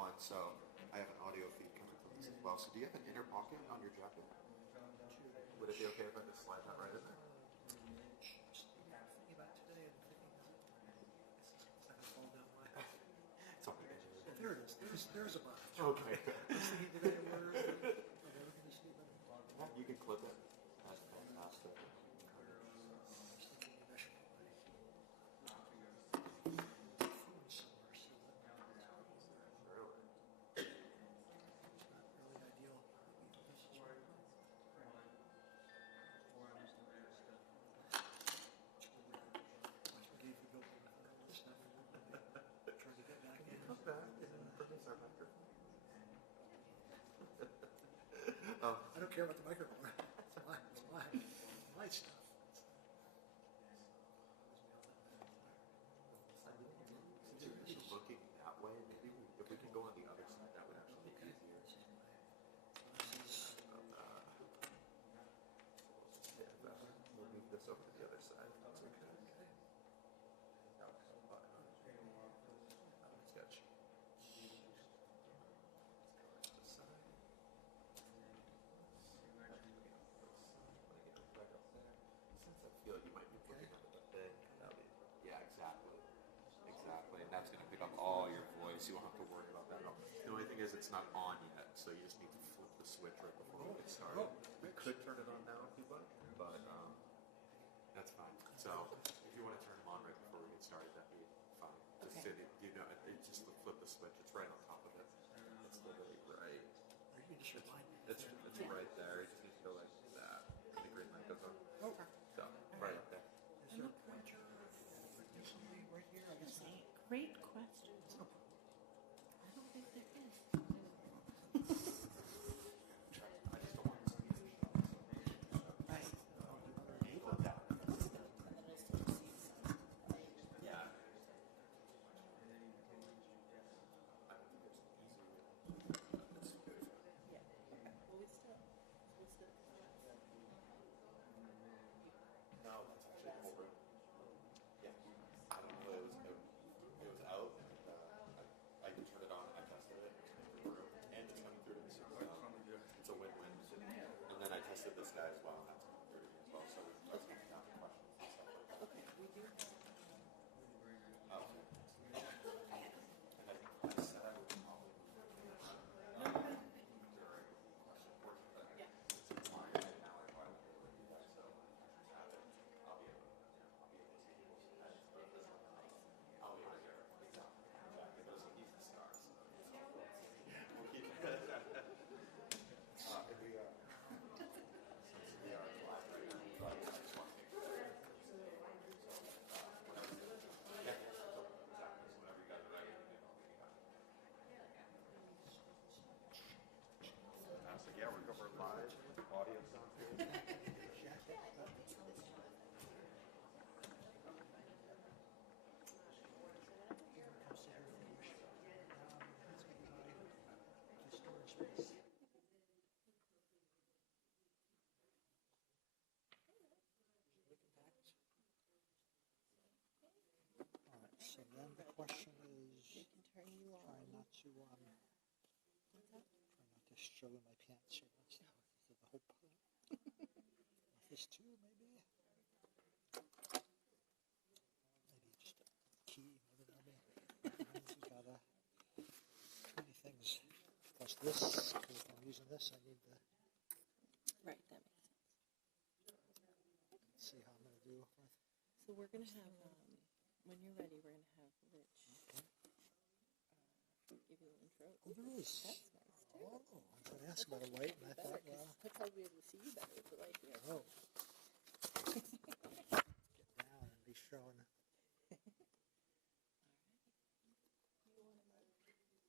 one, so I have an audio feed coming from this as well. So do you have an inner pocket on your jacket? Would it be okay if I just slide that right in there? Thinking about today and thinking it's not gonna fall down my. It's on the edge. There it is. There's a bunch. Okay. I was thinking today we're never gonna see them. Yeah, you can clip it. That's fantastic. Just thinking maybe I should put my phone somewhere so that Really? it's not really ideal. Maybe this is where I gave the building all this stuff. Trying to get back in. Come back and produce our microphone. Oh. I don't care about the microphone. It's my stuff. Just looking that way, maybe if we can go on the other side, that would actually be easier. We'll move this over to the other side. That's okay. Sketch. Since I feel like you might be looking at the thing, yeah, exactly. Exactly, and that's going to pick up all your voice. You won't have to worry about that at all. The only thing is it's not on yet, so you just need to flip the switch right before we get started. We could turn it on now if you'd like, but that's fine. So if you want to turn them on right before we get started, that'd be fine. Just sit it, just flip the switch. It's right on top of it. It's literally right. Or you can just remind me. It's right there. You just need to go like that. And the green light goes on. Oh. So right up there. Is there a pointer somebody right here? I guess not. Great question. I don't think there is. Right. Yeah. No, that's actually over. Yeah. I don't know. It was out. I can turn it on. I tested it. It's coming through, and it's coming through to me. So it's a win-win. And then I tested this guy as well, and that's coming through to me as well. So we can start asking down questions and stuff like that. Okay, we do. Oh, okay. And I said I would probably during question portion, but it's fine right now. I probably won't be able to do that. So have it. I'll be able to see that. I'll be able to get it. Exactly. Those are easy stars. We'll keep it. If we since we are live right now, I just want to make sure. Yeah. So exactly. So whenever you guys are ready, I'll be fantastic. Yeah, we're live. Audio sounds good. So then the question is, They can turn you try on. not to show in my pants here. That's the whole point. This too, maybe. Maybe just a key. Maybe that'll be. You gotta too many things. Plus this, because if I'm using this, I need to Right, that makes sense. see how I'm gonna do with. So we're going to have, when you're ready, we're going to have Rich give you an intro. Oh, there is. That's nice, too. Oh, I was going to ask about a light, and I thought, well, That's how we'll be able to see you better with the light here. oh. Get down and be shown. You want a microphone for your...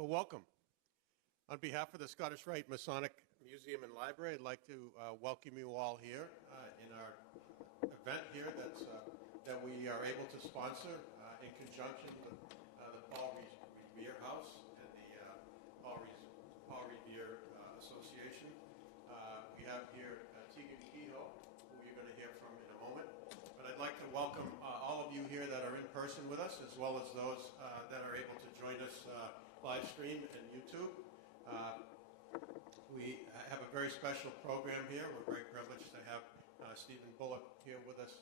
Well, welcome. On behalf of the Scottish Rite Masonic Museum and Library, I'd like to welcome you all here in our event here that we are able to sponsor in conjunction with the Paul Revere House and the Paul Revere Association. We have here Tegan Kehoe, who you're going to hear from in a moment. But I'd like to welcome all of you here that are in person with us, as well as those that are able to join us live stream and YouTube. We have a very special program here. We're very privileged to have Stephen Bullock here with us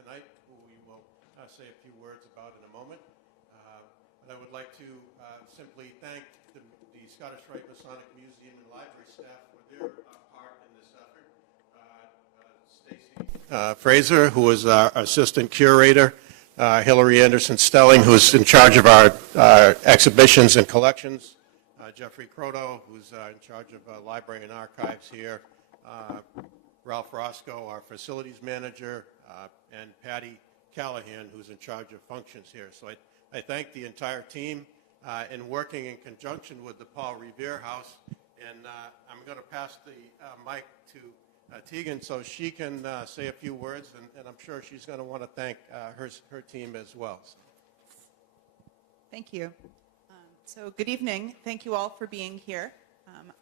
tonight, who we will say a few words about in a moment. But I would like to simply thank the Scottish Rite Masonic Museum and Library staff for their part in this effort. Stacy Fraser, who is our assistant curator, Hillary Anderson-Stelling, who's in charge of our exhibitions and collections, Jeffrey Croto, who's in charge of library and archives here, Ralph Roscoe, our facilities manager, and Patty Callahan, who's in charge of functions here. So I thank the entire team in working in conjunction with the Paul Revere House. And I'm going to pass the mic to Tegan so she can say a few words, and I'm sure she's going to want to thank her team as well. So. Thank you. So good evening. Thank you all for being here.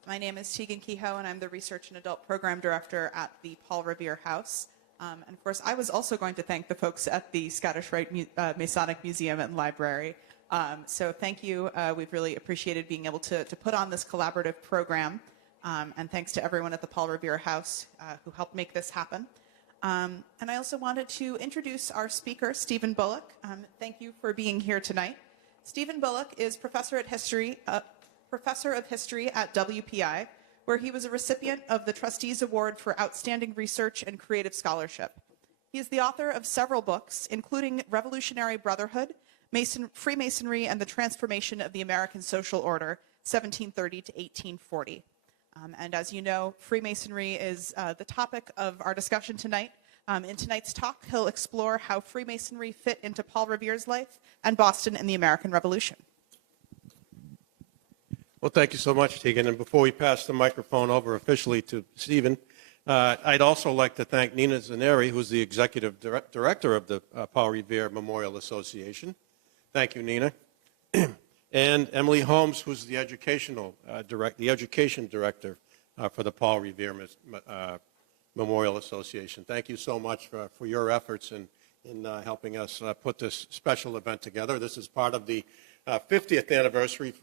My name is Tegan Kehoe, and I'm the Research and Adult Program Director at the Paul Revere House. And of course, I was also going to thank the folks at the Scottish Rite Masonic Museum and Library. So thank you. We've really appreciated being able to put on this collaborative program. And thanks to everyone at the Paul Revere House who helped make this happen. And I also wanted to introduce our speaker, Stephen Bullock. Thank you for being here tonight. Stephen Bullock is professor of history at WPI, where he was a recipient of the Trustees Award for Outstanding Research and Creative Scholarship. He is the author of several books, including Revolutionary Brotherhood, Freemasonry and the Transformation of the American Social Order, 1730 to 1840. And as you know, Freemasonry is the topic of our discussion tonight. In tonight's talk, he'll explore how Freemasonry fit into Paul Revere's life and Boston in the American Revolution. Well, thank you so much, Tegan. And before we pass the microphone over officially to Stephen, I'd also like to thank Nina Zaneri, who's the executive director of the Paul Revere Memorial Association. Thank you, Nina. And Emily Holmes, who's the education director for the Paul Revere Memorial Association. Thank you so much for your efforts in helping us put this special event together. This is part of the 50th anniversary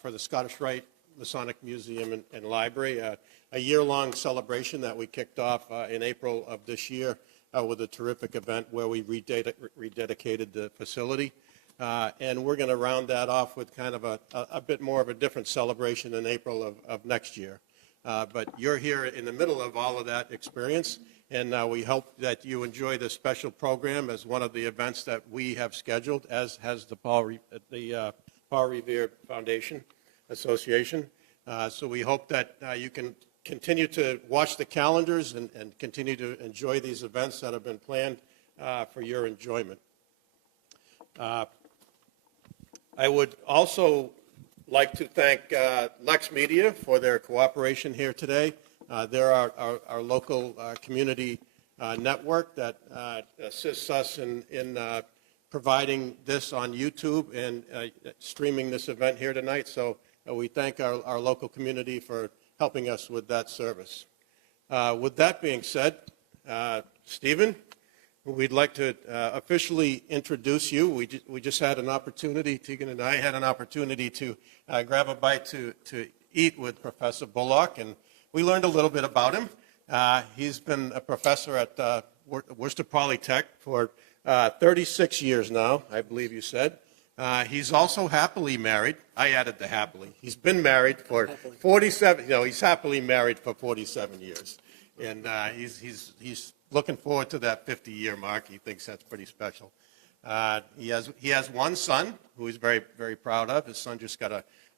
for the Scottish Rite Masonic Museum and Library, a year-long celebration that we kicked off in April of this year with a terrific event where we rededicated the facility. And we're going to round that off with kind of a bit more of a different celebration in April of next year. But you're here in the middle of all of that experience, and we hope that you enjoy this special program as one of the events that we have scheduled, as has the Paul Revere Foundation Association. So we hope that you can continue to watch the calendars and continue to enjoy these events that have been planned for your enjoyment. I would also like to thank LexMedia for their cooperation here today. They're our local community network that assists us in providing this on YouTube and streaming this event here tonight. So we thank our local community for helping us with that service. With that being said, Stephen, we'd like to officially introduce you. We just had an opportunity, Tegan and I had an opportunity to grab a bite to eat with Professor Bullock, and we learned a little bit about him. He's been a professor at Worcester Polytechnic for 36 years now, I believe you said. He's also happily married. I added the happily. He's been married for 47, he's happily married for 47 years. And he's looking forward to that 50-year mark. He thinks that's pretty special. He has one son who he's very, very proud of. His son just got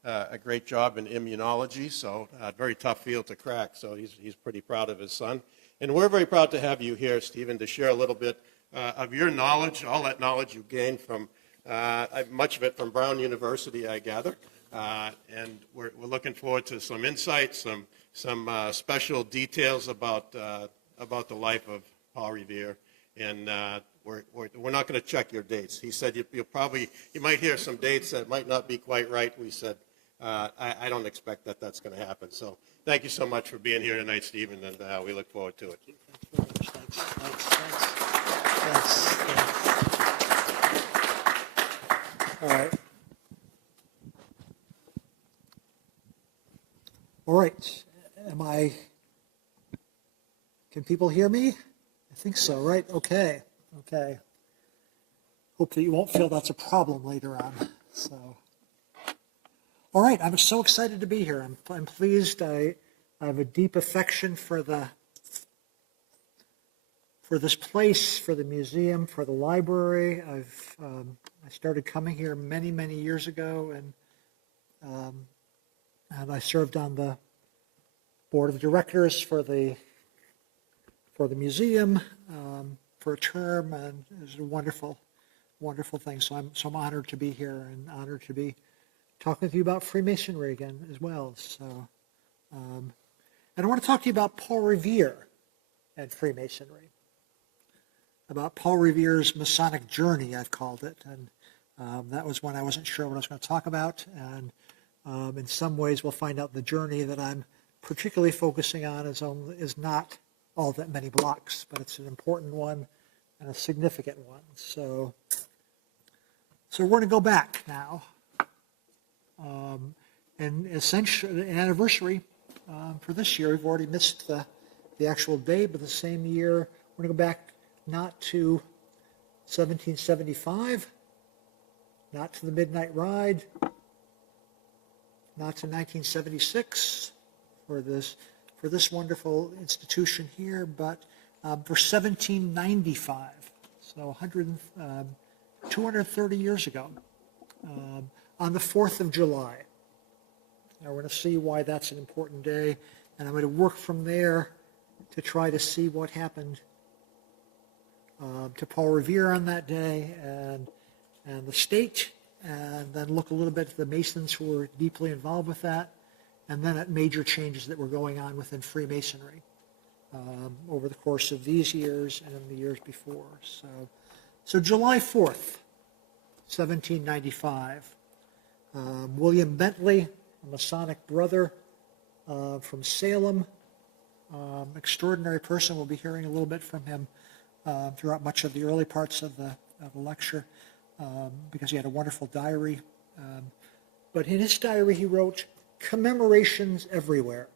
a great job in immunology, so a very tough field to crack. So he's pretty proud of his son. And we're very proud to have you here, Stephen, to share a little bit of your knowledge, all that knowledge you gained from, much of it from Brown University, I gather, And we're looking forward to some insights, some special details about the life of Paul Revere. And we're not going to check your dates. He said you might hear some dates that might not be quite right. We said, I don't expect that's going to happen. So thank you so much for being here tonight, Stephen, and we look forward to it. Thanks. All right. All right. Can people hear me? I think so, right? Okay. Hope that you won't feel that's a problem later on. So, all right. I'm so excited to be here. I'm pleased. I have a deep affection for this place, for the museum, for the library. I started coming here many, many years ago, and I served on the board of directors for the museum for a term, and it was a wonderful thing. So I'm honored to be here and honored to be talking with you about Freemasonry again as well. So, and I want to talk to you about Paul Revere and Freemasonry, about Paul Revere's Masonic journey, I've called it, and that was when I wasn't sure what I was going to talk about, and in some ways we'll find out the journey that I'm particularly focusing on is not all that many blocks, but it's an important one and a significant one. So we're going to go back now, and essentially an anniversary for this year. We've already missed the actual day, but the same year we're going to go back not to 1775, not to the Midnight Ride, not to 1976 for this wonderful institution here, but for 1795, so 230 years ago, on the 4th of July. Now we're going to see why that's an important day, and I'm going to work from there to try to see what happened to Paul Revere on that day and the state, and then look a little bit at the Masons who were deeply involved with that, and then at major changes that were going on within Freemasonry over the course of these years and in the years before. So July 4th, 1795, William Bentley, a Masonic brother from Salem, extraordinary person. We'll be hearing a little bit from him throughout much of the early parts of the lecture because he had a wonderful diary. But in his diary he wrote, "Commemorations everywhere."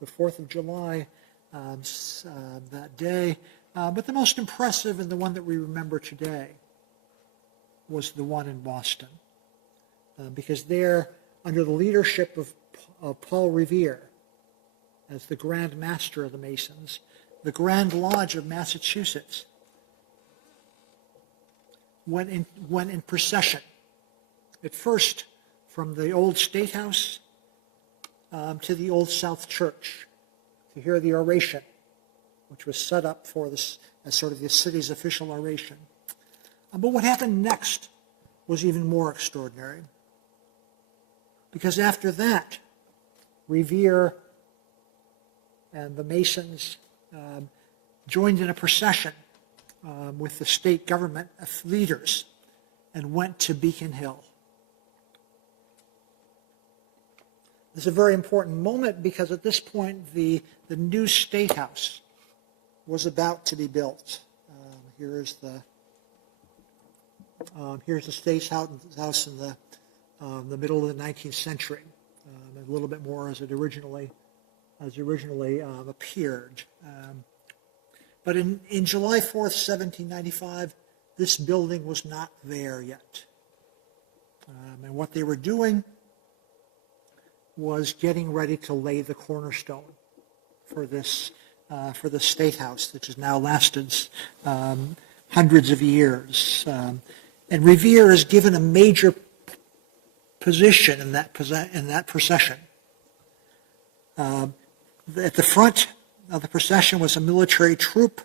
The 4th of July, that day. But the most impressive and the one that we remember today was the one in Boston. Because there, under the leadership of Paul Revere, as the Grand Master of the Masons, the Grand Lodge of Massachusetts went in procession. At first, from the old State House to the Old South Church to hear the oration, which was set up for this as sort of the city's official oration. But what happened next was even more extraordinary. Because after that, Revere and the Masons joined in a procession with the state government leaders and went to Beacon Hill. It's a very important moment because at this point the new State House was about to be built. Here's the State House in the middle of the 19th century, a little bit more as it originally appeared. But in July 4th, 1795, this building was not there yet. And what they were doing was getting ready to lay the cornerstone for this State House, which has now lasted hundreds of years. And Revere is given a major position in that procession. At the front of the procession was a military troop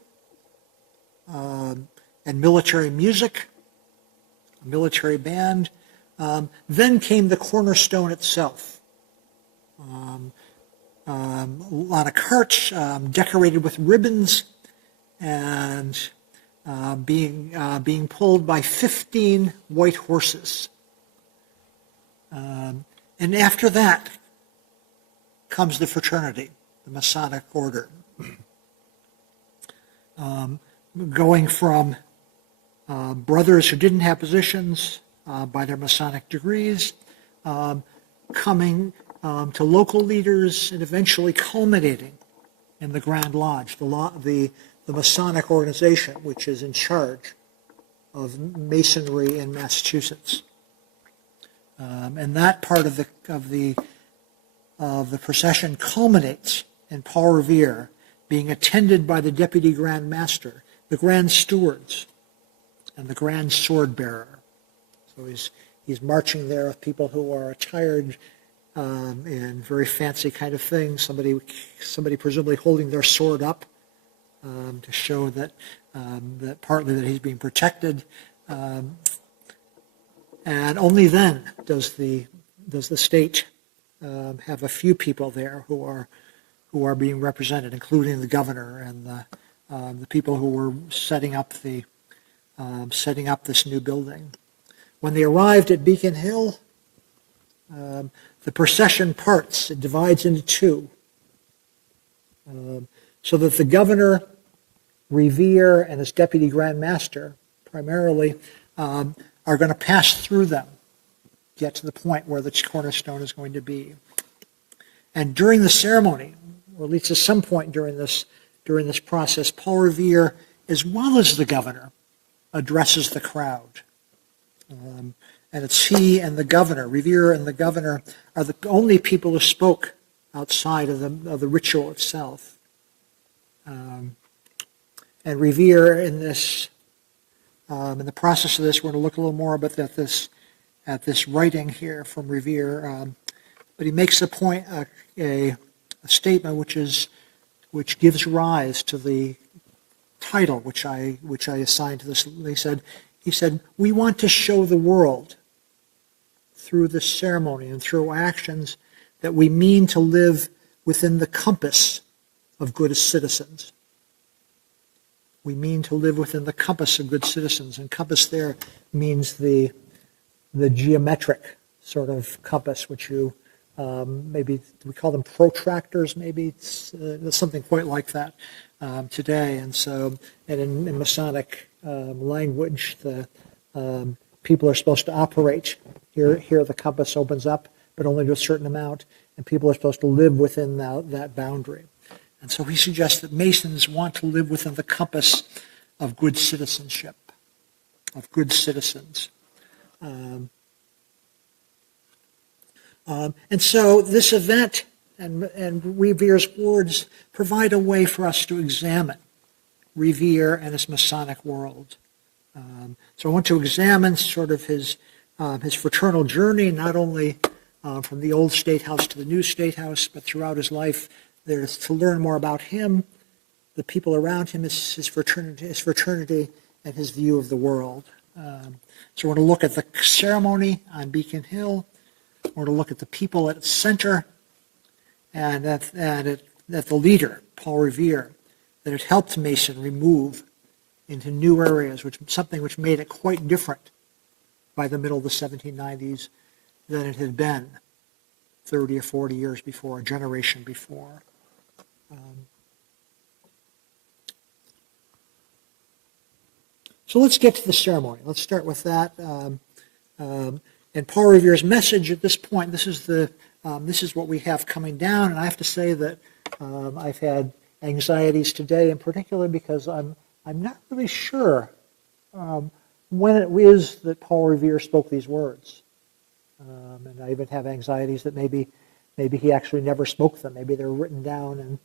and military music, a military band, Then came the cornerstone itself. A lot of carts decorated with ribbons and being pulled by 15 white horses. And after that comes the fraternity, the Masonic order. Going from brothers who didn't have positions by their Masonic degrees, coming to local leaders, and eventually culminating in the Grand Lodge, the Masonic organization, which is in charge of Masonry in Massachusetts. And that part of the procession culminates in Paul Revere being attended by the Deputy Grand Master, the Grand Stewards, and the Grand Sword Bearer. So he's marching there with people who are attired in very fancy kind of things. Somebody presumably holding their sword up to show that partly that he's being protected. And only then does the state have a few people there who are being represented, including the governor and the people who were setting up this new building. When they arrived at Beacon Hill, the procession parts. It divides into two, so that the governor, Revere, and his deputy grand master, primarily, are going to pass through them, get to the point where the cornerstone is going to be. And during the ceremony, or at least at some point during this process, Paul Revere, as well as the governor, addresses the crowd. And it's he and the governor, Revere and the governor, are the only people who spoke outside of the ritual itself. And Revere, in the process of this, we're going to look a little more about at this writing here from Revere. But he makes a statement which gives rise to the title which I assigned to this. He said, we want to show the world through this ceremony and through actions that we mean to live within the compass of good citizens. We mean to live within the compass of good citizens. And compass there means the geometric sort of compass, which you maybe we call them protractors, maybe it's something quite like that today. And so, and in Masonic language, the people are supposed to operate. Here the compass opens up, but only to a certain amount, and people are supposed to live within that boundary. And so he suggests that Masons want to live within the compass of good citizenship, of good citizens. And so this event and Revere's words provide a way for us to examine Revere and his Masonic world. So I want to examine sort of his fraternal journey, not only from the old State House to the new State House, but throughout his life. There's to learn more about him, the people around him, his fraternity, and his view of the world. So we're going to look at the ceremony on Beacon Hill. We're going to look at the people at its center, and at the leader, Paul Revere, that it helped Masonry move into new areas, something which made it quite different by the middle of the 1790s than it had been 30 or 40 years before, a generation before. So let's get to the ceremony. Let's start with that. And Paul Revere's message at this point, this is what we have coming down. And I have to say that I've had anxieties today, in particular, because I'm not really sure when it is that Paul Revere spoke these words. And I even have anxieties that maybe he actually never spoke them. Maybe they're written down and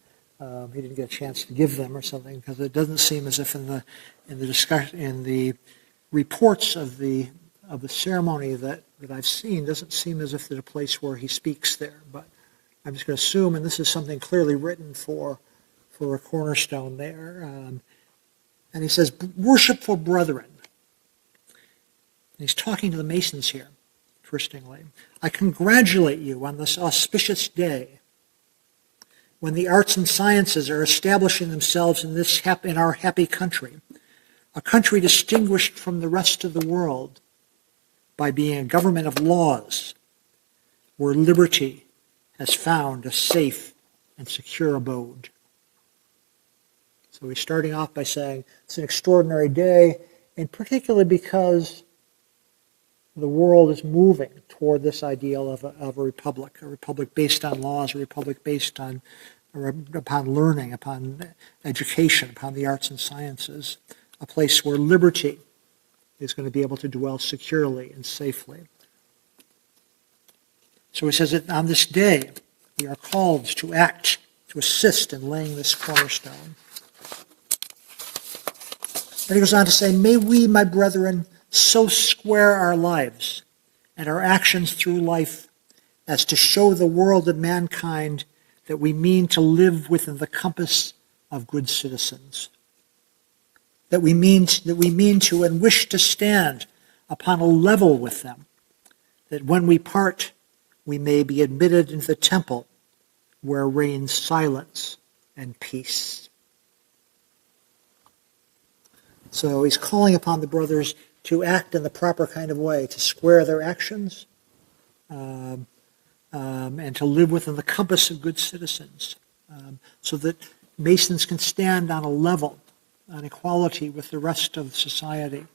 he didn't get a chance to give them or something, because it doesn't seem as if in the discussion, in the reports of the ceremony that I've seen, doesn't seem as if there's a place where he speaks there. But I'm just going to assume, and this is something clearly written for a cornerstone there. And he says, "Worshipful brethren." And he's talking to the Masons here, interestingly. I congratulate you on this auspicious day when the arts and sciences are establishing themselves in our happy country, a country distinguished from the rest of the world by being a government of laws, where liberty has found a safe and secure abode. So he's starting off by saying it's an extraordinary day, and particularly because the world is moving toward this ideal of a republic based on laws, a republic based upon learning, upon education, upon the arts and sciences, a place where liberty is going to be able to dwell securely and safely. So he says that on this day, we are called to act, to assist in laying this cornerstone. And he goes on to say, may we, my brethren, so square our lives and our actions through life as to show the world and mankind that we mean to live within the compass of good citizens, that we mean to and wish to stand upon a level with them, that when we part, we may be admitted into the temple where reigns silence and peace. So he's calling upon the brothers to act in the proper kind of way, to square their actions, and to live within the compass of good citizens, so that Masons can stand on a level, on equality with the rest of society,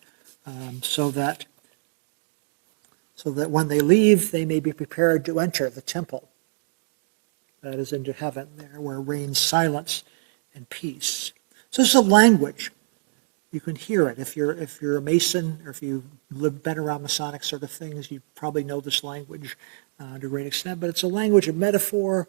so that when they leave, they may be prepared to enter the temple that is into heaven, there where reigns silence and peace. So this is a language. You can hear it. If you're a Mason, or if you've been around Masonic sort of things, you probably know this language to a great extent. But it's a language of metaphor,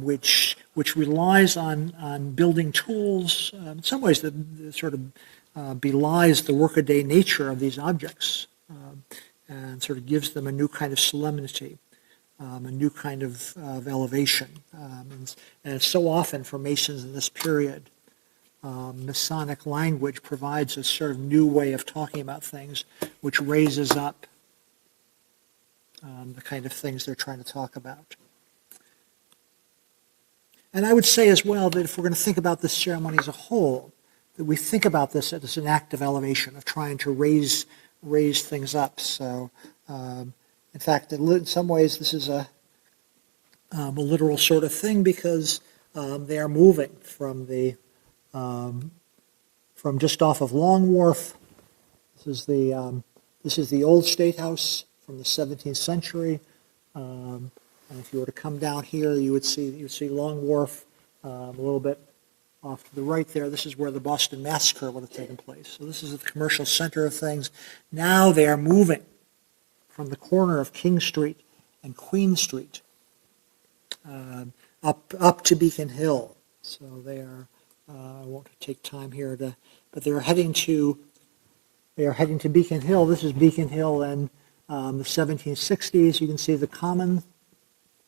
which relies on building tools. In some ways, that sort of belies the workaday nature of these objects, and sort of gives them a new kind of solemnity, a new kind of elevation. And so often for Masons in this period, Masonic language provides a sort of new way of talking about things, which raises up the kind of things they're trying to talk about. And I would say as well that if we're going to think about this ceremony as a whole, that we think about this as an act of elevation, of trying to raise things up. So, in fact, in some ways, this is a literal sort of thing, because they are moving from just off of Long Wharf. This is the old State House from the 17th century. And if you were to come down here, you would see Long Wharf a little bit off to the right there. This is where the Boston Massacre would have taken place. So this is the commercial center of things. Now they are moving from the corner of King Street and Queen Street up to Beacon Hill. So they are. I won't take time here but they are heading to Beacon Hill. This is Beacon Hill in the 1760s. You can see the Common,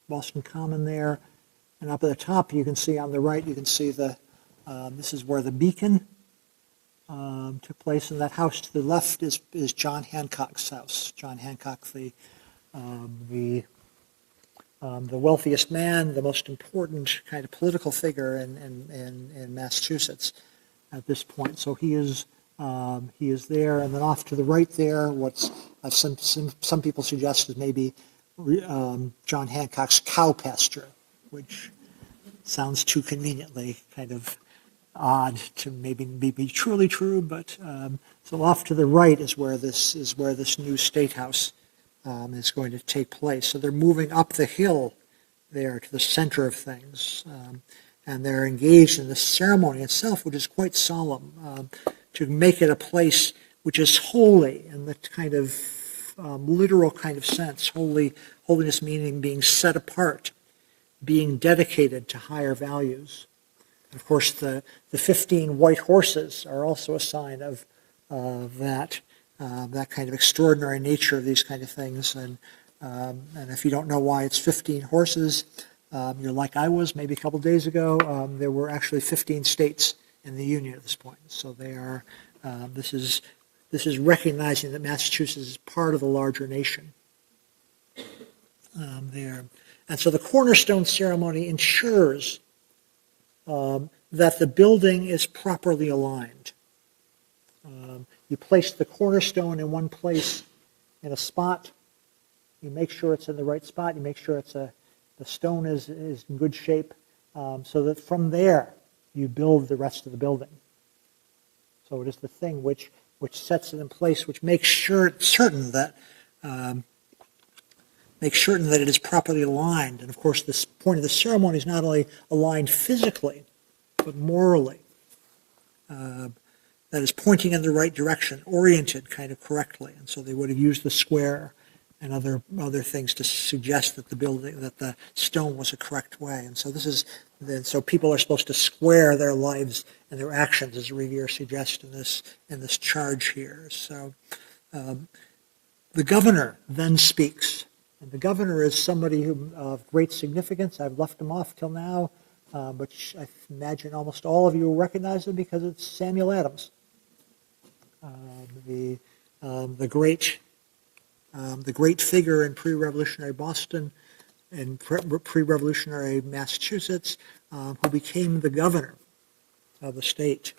Boston Common there, and up at the top you can see on the right, you can see this is where the Beacon took place, and that house to the left is John Hancock's house. John Hancock, the wealthiest man, the most important kind of political figure in Massachusetts at this point. So he is there, and then off to the right there, what's some people suggest is maybe John Hancock's cow pasture, which sounds too conveniently kind of odd to maybe be truly true. But so off to the right is where this new State House is going to take place. So they're moving up the hill there to the center of things, and they're engaged in the ceremony itself, which is quite solemn, to make it a place which is holy in the kind of literal kind of sense. Holiness meaning being set apart, being dedicated to higher values. Of course, the 15 white horses are also a sign of that kind of extraordinary nature of these kind of things. And if you don't know why it's 15 horses, you're like I was maybe a couple days ago. There were actually 15 states in the Union at this point. So they are. This is this is recognizing that Massachusetts is part of the larger nation there. And so the cornerstone ceremony ensures that the building is properly aligned. You place the cornerstone in one place in a spot. You make sure it's in the right spot. You make sure the stone is in good shape, so that from there you build the rest of the building. So it is the thing which sets it in place, which makes certain that it is properly aligned. And of course, this point of the ceremony is not only aligned physically, but morally. That is pointing in the right direction, oriented kind of correctly. And so they would have used the square and other things to suggest that the stone was a correct way. And so so people are supposed to square their lives and their actions, as Revere suggests in this charge here. So the governor then speaks. And the governor is somebody of great significance. I've left him off till now, but I imagine almost all of you will recognize him because it's Samuel Adams, the great figure in pre-revolutionary Boston and pre-revolutionary Massachusetts, who became the governor of the state.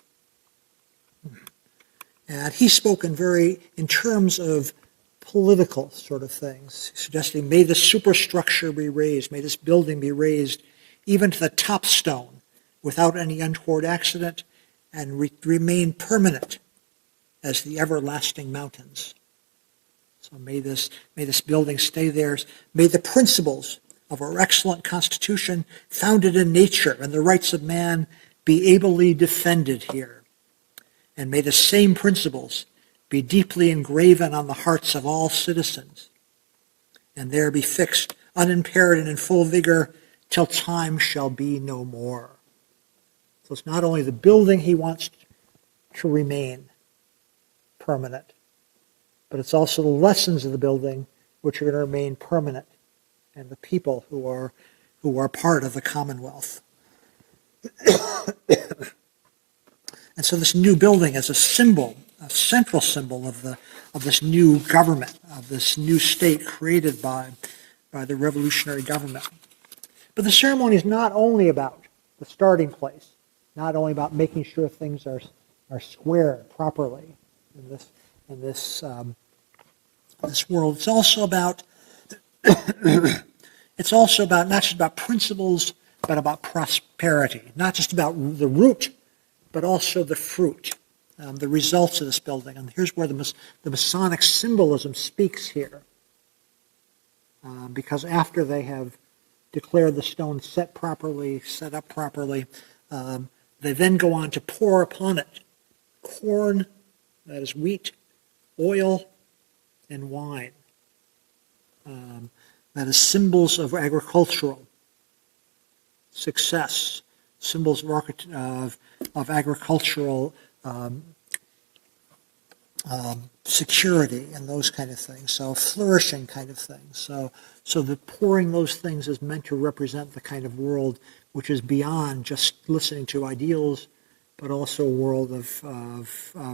And he spoke in terms of political sort of things, suggesting, may the superstructure be raised, may this building be raised even to the top stone without any untoward accident, and remain permanent as the everlasting mountains. So may this building stay there. May the principles of our excellent Constitution, founded in nature and the rights of man, be ably defended here. And may the same principles be deeply engraven on the hearts of all citizens, and there be fixed, unimpaired and in full vigor, till time shall be no more. So it's not only the building he wants to remain permanent, but it's also the lessons of the building which are going to remain permanent, and the people who are part of the Commonwealth. And so this new building is a symbol, a central symbol of this new government, of this new state created by the revolutionary government. But the ceremony is not only about the starting place, not only about making sure things are square properly in this world. It's also about not just about principles, but about prosperity. Not just about the root, but also the fruit, the results of this building. And here's where the Masonic symbolism speaks here. Because after they have declared the stone set up properly, they then go on to pour upon it corn, that is wheat, oil, and wine. That is symbols of agricultural success, symbols of agricultural security and those kind of things. So flourishing kind of things. So the pouring those things is meant to represent the kind of world which is beyond just listening to ideals, but also a world of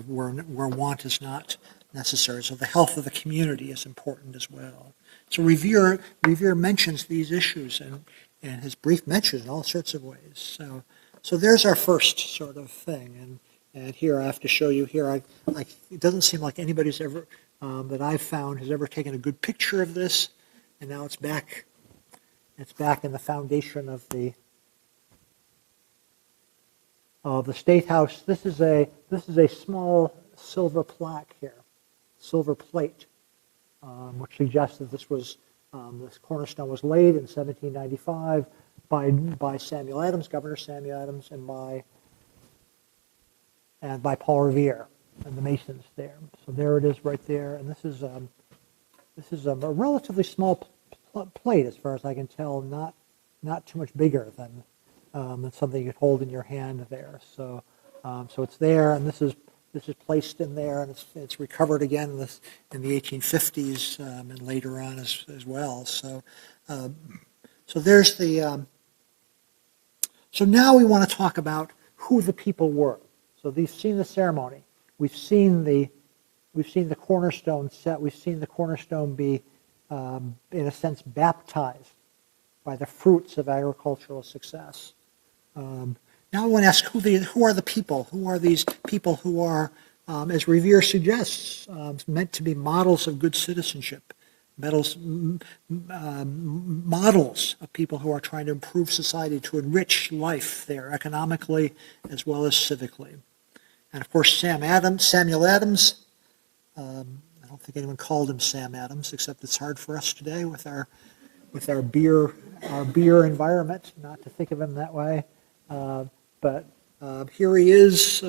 where want is not necessary. So the health of the community is important as well. So Revere mentions these issues and his brief mentions in all sorts of ways. So there's our first sort of thing. And here I have to show you here. It doesn't seem like anybody's ever that I've found has ever taken a good picture of this. And now it's back. It's back in the foundation of the State House. This is a small silver plaque here, silver plate, which suggests that this cornerstone was laid in 1795 by Samuel Adams, Governor Samuel Adams, and by Paul Revere and the Masons there. So there it is right there, and this is a relatively small plate as far as I can tell, not too much bigger than something you could hold in your hand there. So it's there, and this is placed in there, and it's recovered again in the 1850s and later on as well. So there's the. So now we want to talk about who the people were. So we've seen the ceremony, we've seen the we've seen the cornerstone set. We've seen the cornerstone be, in a sense, baptized by the fruits of agricultural success. Now I want to ask who are the people? Who are these people who are, as Revere suggests, meant to be models of good citizenship, models of people who are trying to improve society, to enrich life there economically as well as civically. And of course, Samuel Adams. I don't think anyone called him Sam Adams, except it's hard for us today with our beer environment not to think of him that way. But here he is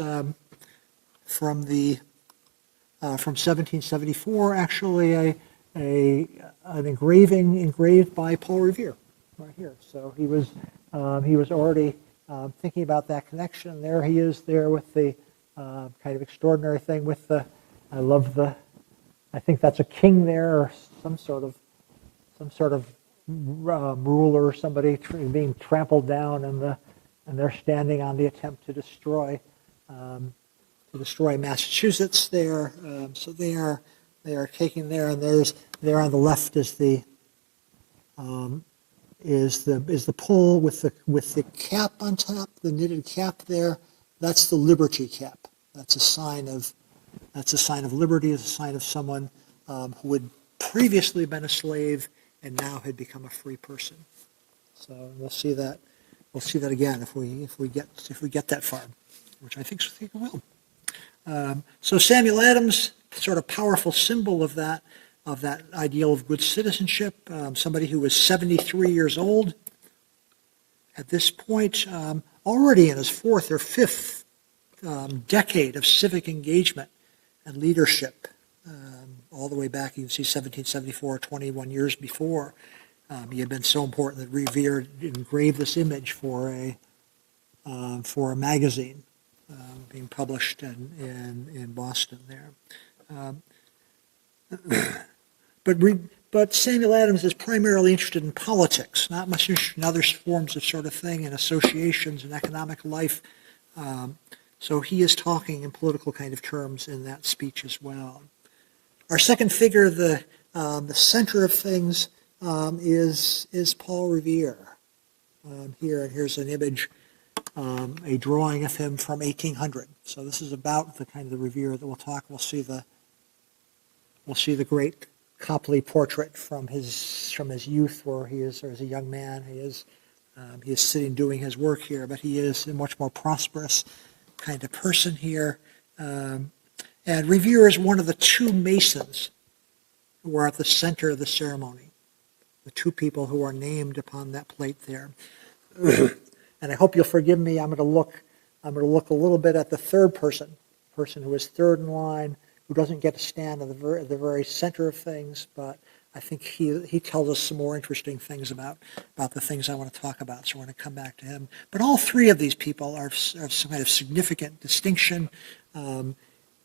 from 1774, actually an engraving engraved by Paul Revere right here. So he was already thinking about that connection. There he is there with the kind of extraordinary thing with the, I think that's a king there, or some sort of ruler or somebody being trampled down, and they're standing on the attempt to destroy Massachusetts there. So they are taking there, and there on the left is the pole with the cap on top, the knitted cap there. That's the liberty cap. That's a sign of liberty. It's a sign of someone who had previously been a slave and now had become a free person. So we'll see that. We'll see that again if we get that far, which I think we will. So Samuel Adams, sort of powerful symbol of that ideal of good citizenship. Somebody who was 73 years old at this point, already in his fourth or fifth decade of civic engagement and leadership, all the way back. You can see 1774, 21 years before. He had been so important that Revere engraved this image for a magazine being published in Boston there. But Samuel Adams is primarily interested in politics, not much interested in other forms of sort of thing, and associations and economic life. So he is talking in political kind of terms in that speech as well. Our second figure, the center of things, is Paul Revere. Here's an image, a drawing of him from 1800. So this is about the kind of the Revere that we'll talk. We'll see the great Copley portrait from his youth, where he is, or as a young man, he is sitting doing his work here, but he is a much more prosperous kind of person here. And Revere is one of the two Masons who are at the center of the ceremony, the two people who are named upon that plate there. And I hope you'll forgive me. I'm going to look a little bit at the third person who is third in line, who doesn't get to stand at the very center of things, but I think he tells us some more interesting things about the things I want to talk about, so we're going to come back to him. But all three of these people are of some kind of significant distinction,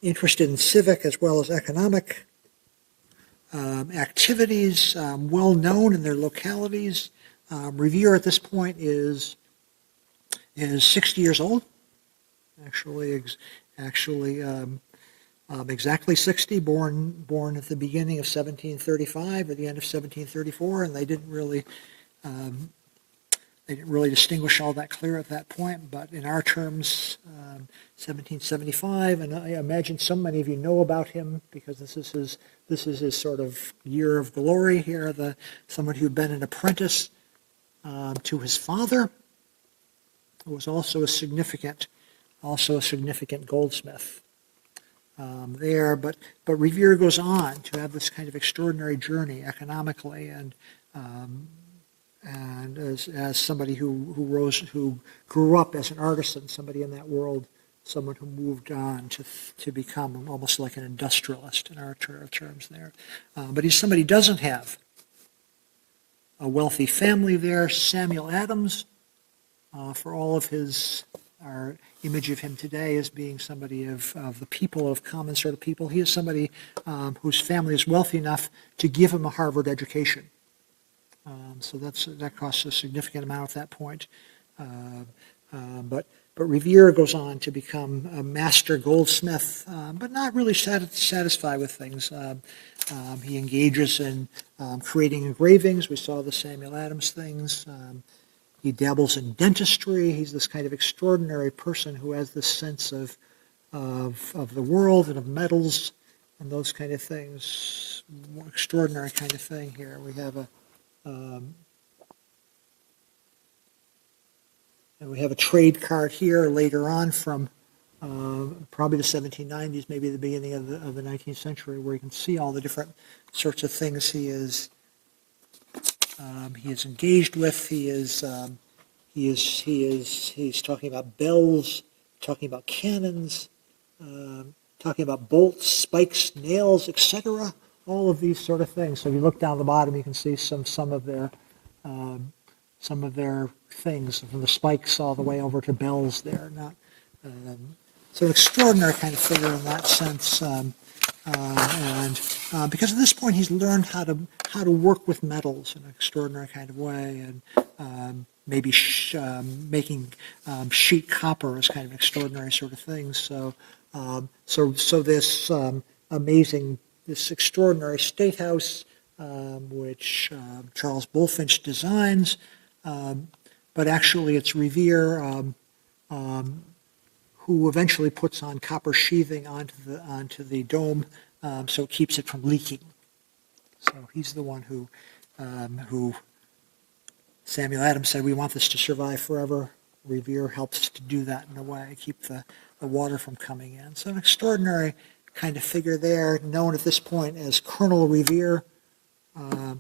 interested in civic as well as economic activities, well known in their localities. Revere at this point is 60 years old, exactly 60, born at the beginning of 1735 or the end of 1734, and they didn't really distinguish all that clear at that point. But in our terms, 1775, and I imagine so many of you know about him because this is his sort of year of glory here. Someone who'd been an apprentice to his father, who was also a significant goldsmith there. But Revere goes on to have this kind of extraordinary journey economically, and as somebody who grew up as an artisan, somebody in that world, someone who moved on to become almost like an industrialist in our terms there. But he's somebody who doesn't have a wealthy family there. Samuel Adams, for all of our image of him today as being somebody of the people, of common sort of people, he is somebody whose family is wealthy enough to give him a Harvard education. So that costs a significant amount at that point. But Revere goes on to become a master goldsmith, but not really satisfied with things. He engages in creating engravings. We saw the Samuel Adams things. He dabbles in dentistry. He's this kind of extraordinary person who has this sense of the world and of metals and those kind of things. Extraordinary kind of thing here. We have a trade card here later on from probably the 1790s, maybe the beginning of the 19th century, where you can see all the different sorts of things he is engaged with. He's talking about bells, talking about cannons, talking about bolts, spikes, nails, etc. All of these sort of things. So if you look down the bottom, you can see some of their things, from the spikes all the way over to bells there. So an extraordinary kind of figure in that sense. And because at this point he's learned how to work with metals in an extraordinary kind of way, and maybe making sheet copper is kind of an extraordinary sort of thing. So this this extraordinary state house, which Charles Bulfinch designs, but actually it's Revere who eventually puts on copper sheathing onto the dome, so it keeps it from leaking. So he's the one who Samuel Adams said, we want this to survive forever. Revere helps to do that in a way, keep the water from coming in. So an extraordinary kind of figure there, known at this point as Colonel Revere,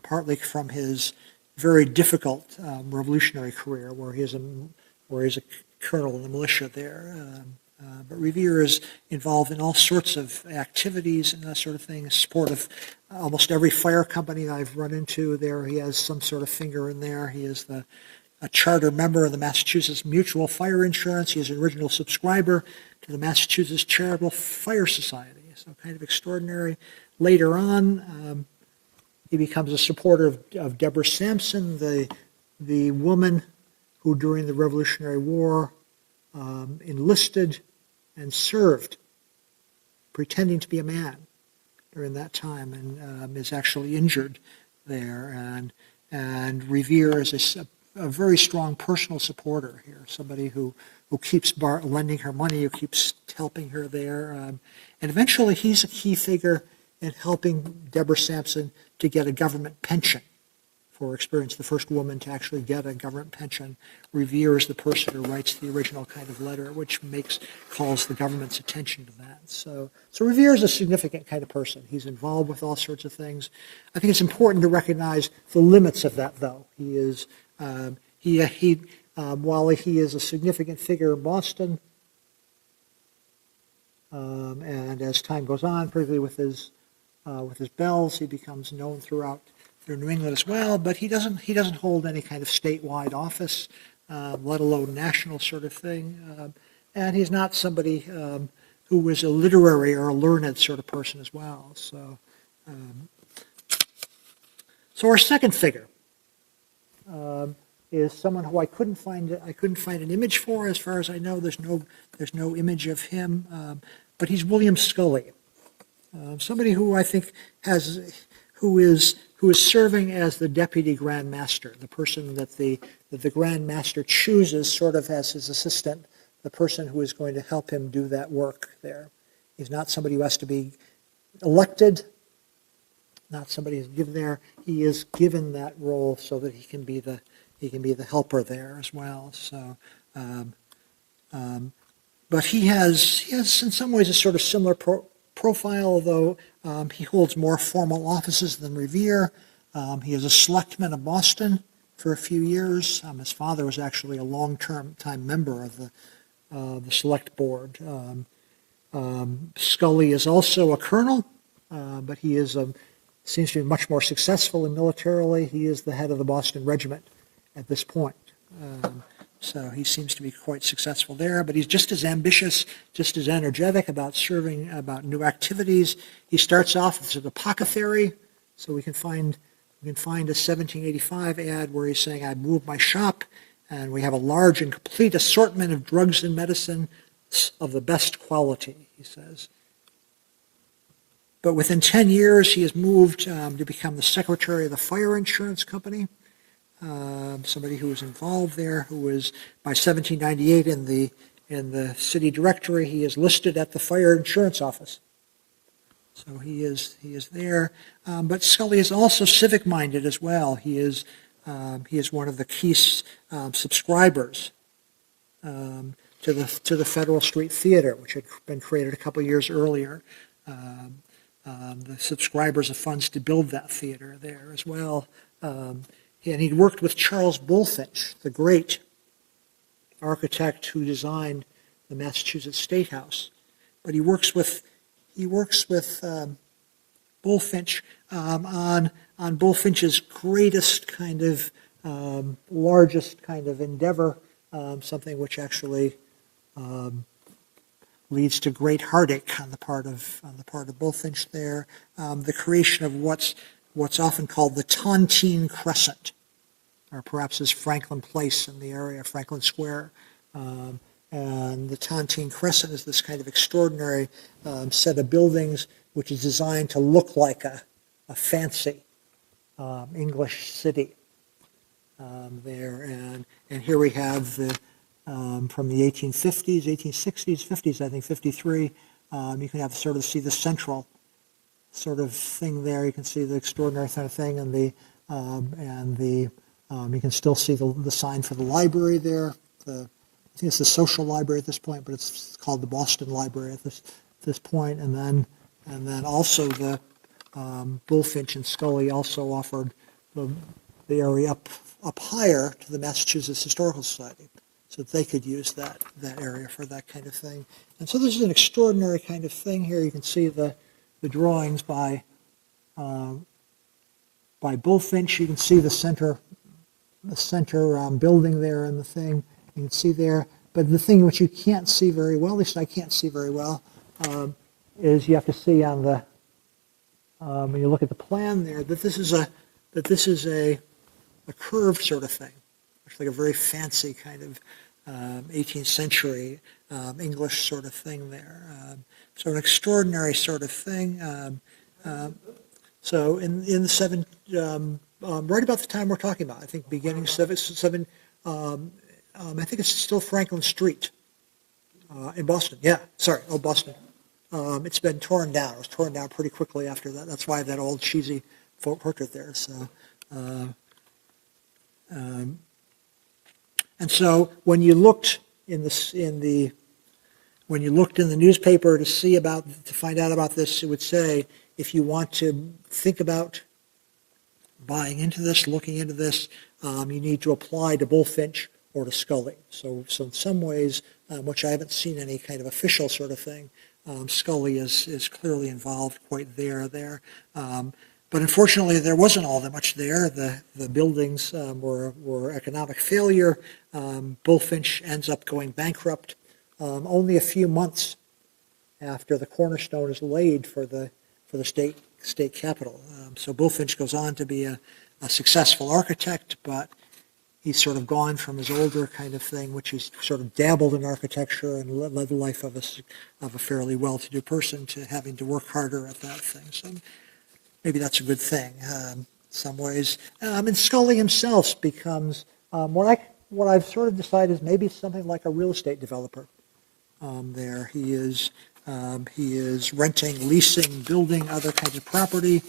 partly from his very difficult revolutionary career, where he's a colonel in the militia there. But Revere is involved in all sorts of activities and that sort of thing, support of almost every fire company I've run into there. He has some sort of finger in there. He is a charter member of the Massachusetts Mutual Fire Insurance. He is an original subscriber to the Massachusetts Charitable Fire Society. So kind of extraordinary. Later on, he becomes a supporter of Deborah Sampson, the woman who during the Revolutionary War enlisted and served, pretending to be a man during that time, and is actually injured there. And Revere is a very strong personal supporter here, somebody who keeps lending her money, who keeps helping her there. And eventually he's a key figure in helping Deborah Sampson to get a government pension for experience, the first woman to actually get a government pension. Revere is the person who writes the original kind of letter, which calls the government's attention to that. So Revere is a significant kind of person. He's involved with all sorts of things. I think it's important to recognize the limits of that, though. He is, while he is a significant figure in Boston, and as time goes on, particularly with his bells, he becomes known throughout New England as well. But he doesn't hold any kind of statewide office, let alone national sort of thing. And he's not somebody who was a literary or a learned sort of person as well. So our second figure is someone who I couldn't find an image for. As far as I know, there's no image of him. But he's William Scully, somebody who I think who is serving as the deputy Grand Master, the person that the Grand Master chooses sort of as his assistant, the person who is going to help him do that work there. He's not somebody who has to be elected, not somebody who's given there. He is given that role so that he can be the helper there as well. So, but he has in some ways a sort of similar profile, although he holds more formal offices than Revere. He is a selectman of Boston for a few years. His father was actually a long-time member of the select board. Scully is also a colonel, but he seems to be much more successful militarily. He is the head of the Boston Regiment at this point. So he seems to be quite successful there, but he's just as ambitious, just as energetic about serving, about new activities. He starts off as an apothecary, so we can find a 1785 ad where he's saying, I moved my shop And we have a large and complete assortment of drugs and medicine of the best quality, he says. But within 10 years, he has moved to become the secretary of the fire insurance company. Somebody who was involved there, who was by 1798 in the city directory, he is listed at the fire insurance office. So he is there. But Scully is also civic-minded as well. He is one of the key subscribers to the Federal Street Theater, which had been created a couple years earlier. The subscribers of funds to build that theater there as well. And he'd worked with Charles Bulfinch, the great architect who designed the Massachusetts State House. But he works with Bulfinch on Bulfinch's greatest kind of largest kind of endeavor, something which actually leads to great heartache on the part of Bulfinch there. The creation of what's often called the Tontine Crescent, or perhaps as Franklin Place in the area, Franklin Square. And the Tontine Crescent is this kind of extraordinary set of buildings which is designed to look like a fancy English city there. And here we have the from the 1850s, 1860s, 50s, I think 53. You can have sort of see the central sort of thing there. You can see the extraordinary kind of thing, and you can still see the sign for the library there. I think it's the social library at this point, but it's called the Boston Library at this point. And then also the Bulfinch and Scully also offered the area up higher to the Massachusetts Historical Society, so that they could use that area for that kind of thing. And so this is an extraordinary kind of thing here. You can see the drawings by Bulfinch. You can see the center building there and the thing. You can see there. But the thing which you can't see very well, at least I can't see very well, is you have to see on the when you look at the plan there that this is a curved sort of thing. It's like a very fancy kind of 18th century English sort of thing there. So an extraordinary sort of thing. So in the right about the time we're talking about, I think beginning I think it's still Franklin Street in Boston. Yeah, sorry, Boston. It's been torn down. It was torn down pretty quickly after that. That's why that old cheesy portrait there. So. And so when you looked in the newspaper to find out about this, it would say, if you want to think about buying into this, looking into this, you need to apply to Bulfinch or to Scully. So in some ways, which I haven't seen any kind of official sort of thing, Scully is clearly involved quite there. But unfortunately, there wasn't all that much there. The buildings were economic failure. Bulfinch ends up going bankrupt only a few months after the cornerstone is laid for the state capitol. So Bulfinch goes on to be a successful architect, but he's sort of gone from his older kind of thing, which he's sort of dabbled in architecture and led the life of a fairly well-to-do person, to having to work harder at that thing. So maybe that's a good thing in some ways. And Scully himself becomes what I've sort of decided is maybe something like a real estate developer. There he is renting, leasing, building other kinds of property,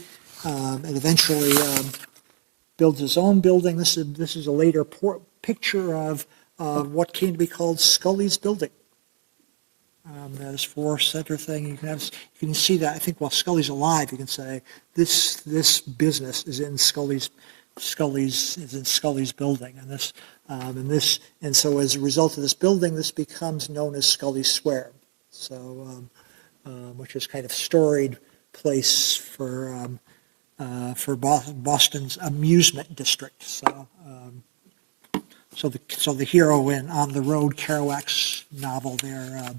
and eventually builds his own building. This is a later picture of what came to be called Scully's Building. That is for center thing. You can see that. I think while Scully's alive, you can say this business is in Scully's building, and so as a result of this building, this becomes known as Scully Square. So, which is kind of storied place for Boston's amusement district. So the hero in On the Road, Kerouac's novel there,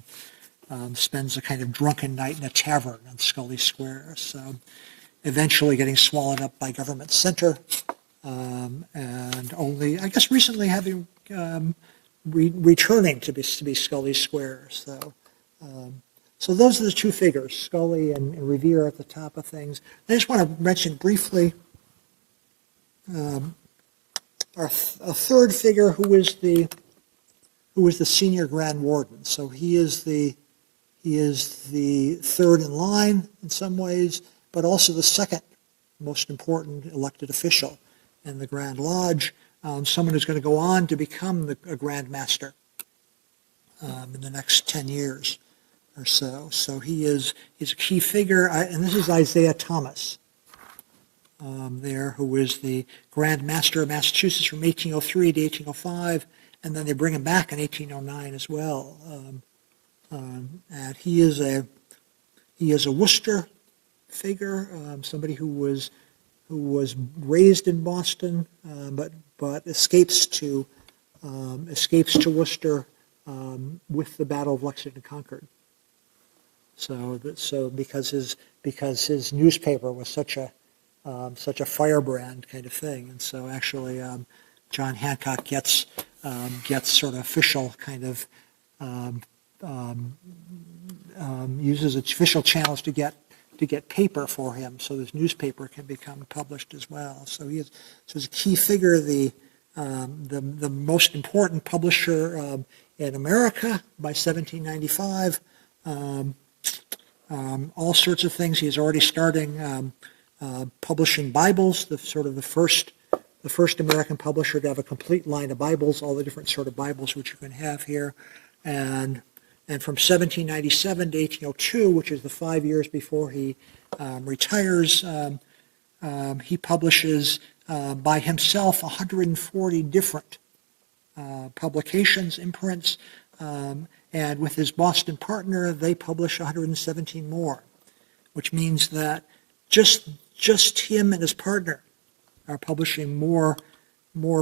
spends a kind of drunken night in a tavern on Scully Square. So eventually getting swallowed up by Government Center, and only, I guess, recently having returning to be Scully's square. So those are the two figures, Scully and Revere at the top of things. I just want to mention briefly a third figure who is the senior Grand Warden. So he is the third in line in some ways, but also the second most important elected official in the Grand Lodge, someone who's going to go on to become a Grand Master in the next 10 years or so. So he's a key figure, and this is Isaiah Thomas there, who is the Grand Master of Massachusetts from 1803 to 1805, and then they bring him back in 1809 as well. And he is a Worcester figure, somebody who was raised in Boston, but escapes to Worcester with the Battle of Lexington Concord. So because his newspaper was such a firebrand kind of thing, and so actually John Hancock gets sort of official kind of uses official channels to get paper for him, so this newspaper can become published as well. So he's a key figure, the most important publisher in America by 1795. All sorts of things. He's already starting publishing Bibles, the first American publisher to have a complete line of Bibles, all the different sort of Bibles which you can have here, and from 1797 to 1802, which is the 5 years before he retires, he publishes by himself 140 different publications, imprints, and with his Boston partner, they publish 117 more, which means that just him and his partner are publishing more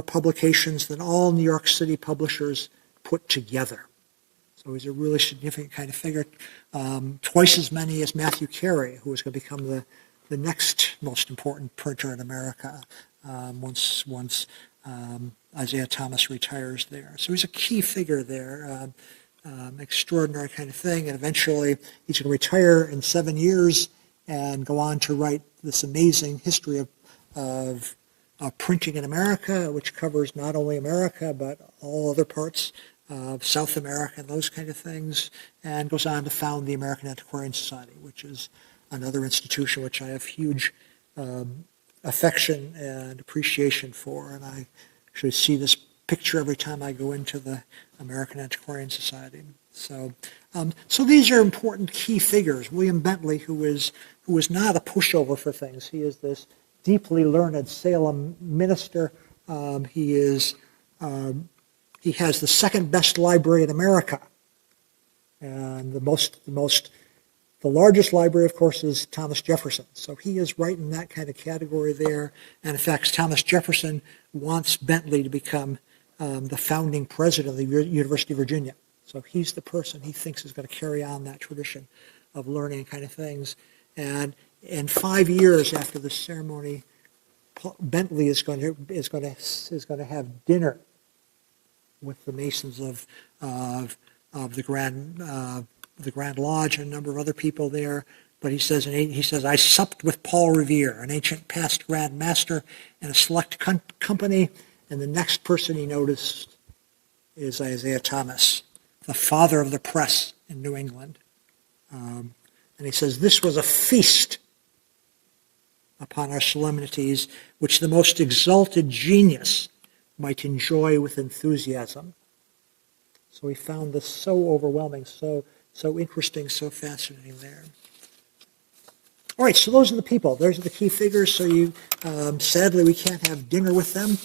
publications than all New York City publishers put together. So he's a really significant kind of figure, twice as many as Matthew Carey, who is going to become the next most important printer in America once Isaiah Thomas retires there. So he's a key figure there, extraordinary kind of thing. And eventually he's going to retire in 7 years and go on to write this amazing history of printing in America, which covers not only America but all other parts of South America and those kind of things, and goes on to found the American Antiquarian Society, which is another institution which I have huge affection and appreciation for, and I actually see this picture every time I go into the American Antiquarian Society. So these are important key figures. William Bentley, who is not a pushover for things. He is this deeply learned Salem minister. He has the second best library in America, and the largest library, of course, is Thomas Jefferson. So he is right in that kind of category there. And in fact, Thomas Jefferson wants Bentley to become the founding president of the University of Virginia. So he's the person he thinks is going to carry on that tradition of learning kind of things. And 5 years after the ceremony, Bentley is going to have dinner with the Masons of the Grand Lodge and a number of other people there. But he says, I supped with Paul Revere, an ancient past Grand Master, and a select company. And the next person he noticed is Isaiah Thomas, the father of the press in New England. And he says, this was a feast upon our solemnities, which the most exalted genius might enjoy with enthusiasm. So he found this so overwhelming, so interesting, so fascinating there. All right, so those are the people. Those are the key figures. So sadly, we can't have dinner with them,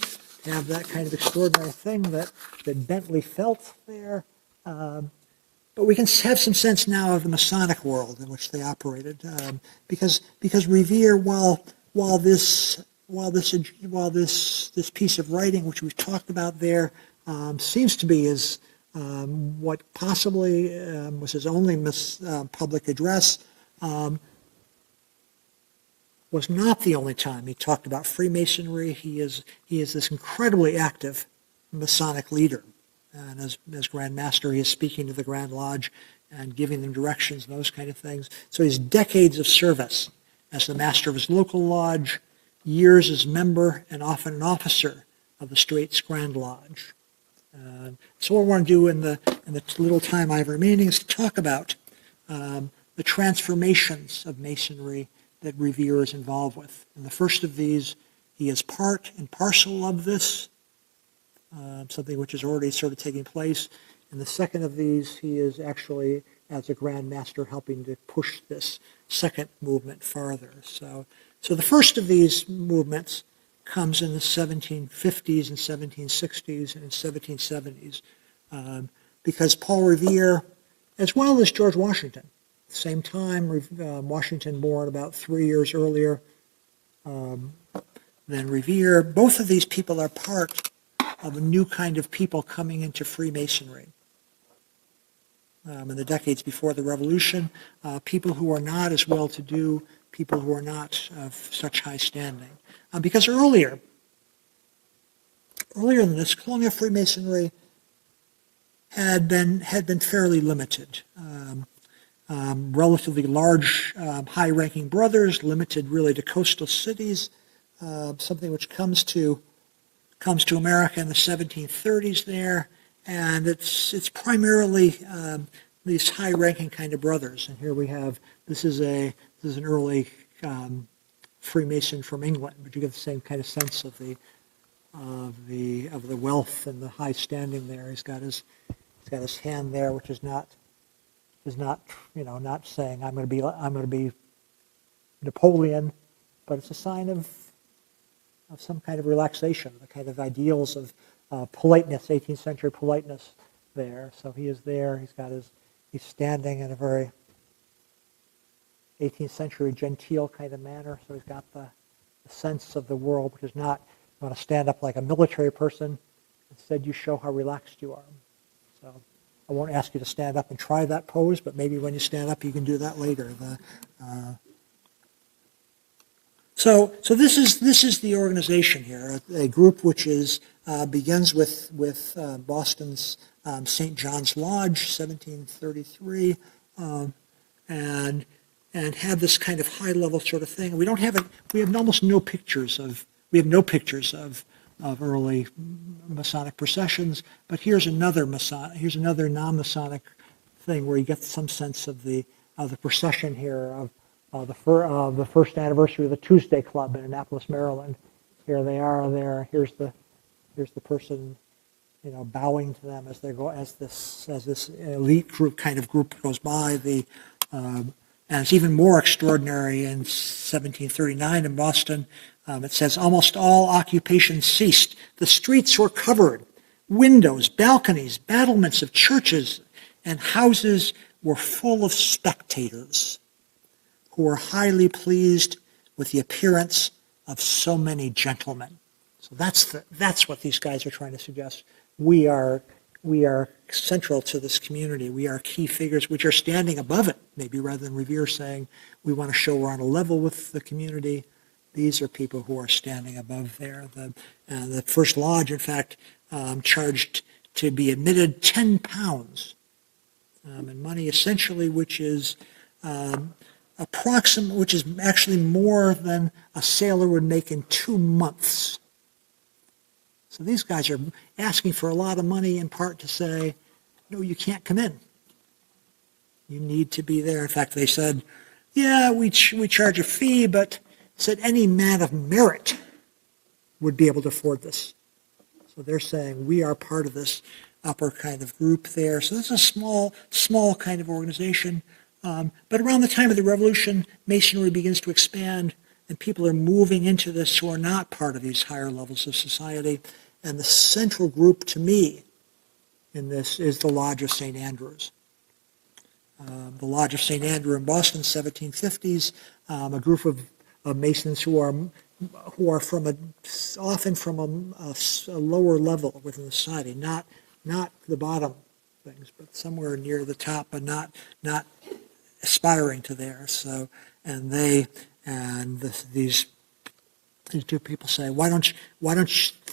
have that kind of extraordinary thing that Bentley felt there. But we can have some sense now of the Masonic world in which they operated, because Revere, while this piece of writing which we've talked about there seems to be what possibly was his only public address, was not the only time he talked about Freemasonry. He is this incredibly active Masonic leader. And as Grand Master, he is speaking to the Grand Lodge and giving them directions and those kind of things. So he has decades of service as the master of his local lodge, years as member, and often an officer of the Straits Grand Lodge. So what I want to do in the little time I have remaining is to talk about the transformations of Masonry that Revere is involved with. And the first of these, he is part and parcel of this, something which is already sort of taking place. And the second of these, he is actually, as a Grand Master, helping to push this second movement farther. So the first of these movements comes in the 1750s and 1760s and 1770s, because Paul Revere, as well as George Washington, at the same time, Washington born about 3 years earlier than Revere, both of these people are part of a new kind of people coming into Freemasonry. In the decades before the Revolution, people who are not as well-to-do, people who are not of such high standing. Because earlier than this, colonial Freemasonry had been fairly limited. Relatively large, high-ranking brothers, limited really to coastal cities, something which comes to America in the 1730s there, and it's primarily these high-ranking kind of brothers. And here we have, this is an early Freemason from England, but you get the same kind of sense of the wealth and the high standing there. He's got his hand there, which is not not saying I'm going to be Napoleon, but it's a sign of some kind of relaxation, the kind of ideals of politeness, 18th century politeness there. So he is there. He's standing in a very 18th century genteel kind of manner. So he's got the sense of the world, which is not, you want to stand up like a military person. Instead, you show how relaxed you are. So I won't ask you to stand up and try that pose, but maybe when you stand up, you can do that later. So this is the organization here, a group which begins with Boston's St. John's Lodge, 1733, and had this kind of high-level sort of thing. We have almost no pictures of early Masonic processions, but here's another non-Masonic thing where you get some sense of the procession here of the first anniversary of the Tuesday Club in Annapolis, Maryland. Here they are there. Here's the person, bowing to them as they go, as this elite group goes by. And it's even more extraordinary in 1739 in Boston. It says, almost all occupations ceased. The streets were covered. Windows, balconies, battlements of churches and houses were full of spectators who were highly pleased with the appearance of so many gentlemen. So that's what these guys are trying to suggest. We are central to this community. We are key figures which are standing above it, maybe rather than Revere saying we want to show we're on a level with the community. These are people who are standing above there. The first lodge, in fact, charged to be admitted 10 pounds in money, essentially, which is actually more than a sailor would make in 2 months. So these guys are asking for a lot of money, in part to say, no, you can't come in. You need to be there. In fact, they said, yeah, we charge a fee, but said any man of merit would be able to afford this. So they're saying we are part of this upper kind of group there. So this is a small kind of organization. But around the time of the Revolution, Masonry begins to expand, and people are moving into this who are not part of these higher levels of society. And the central group to me in this is the Lodge of St. Andrews. The Lodge of St. Andrew in Boston, 1750s, a group of Masons who are often from a lower level within the society, not the bottom things, but somewhere near the top, but not aspiring to there. So, these these two people say,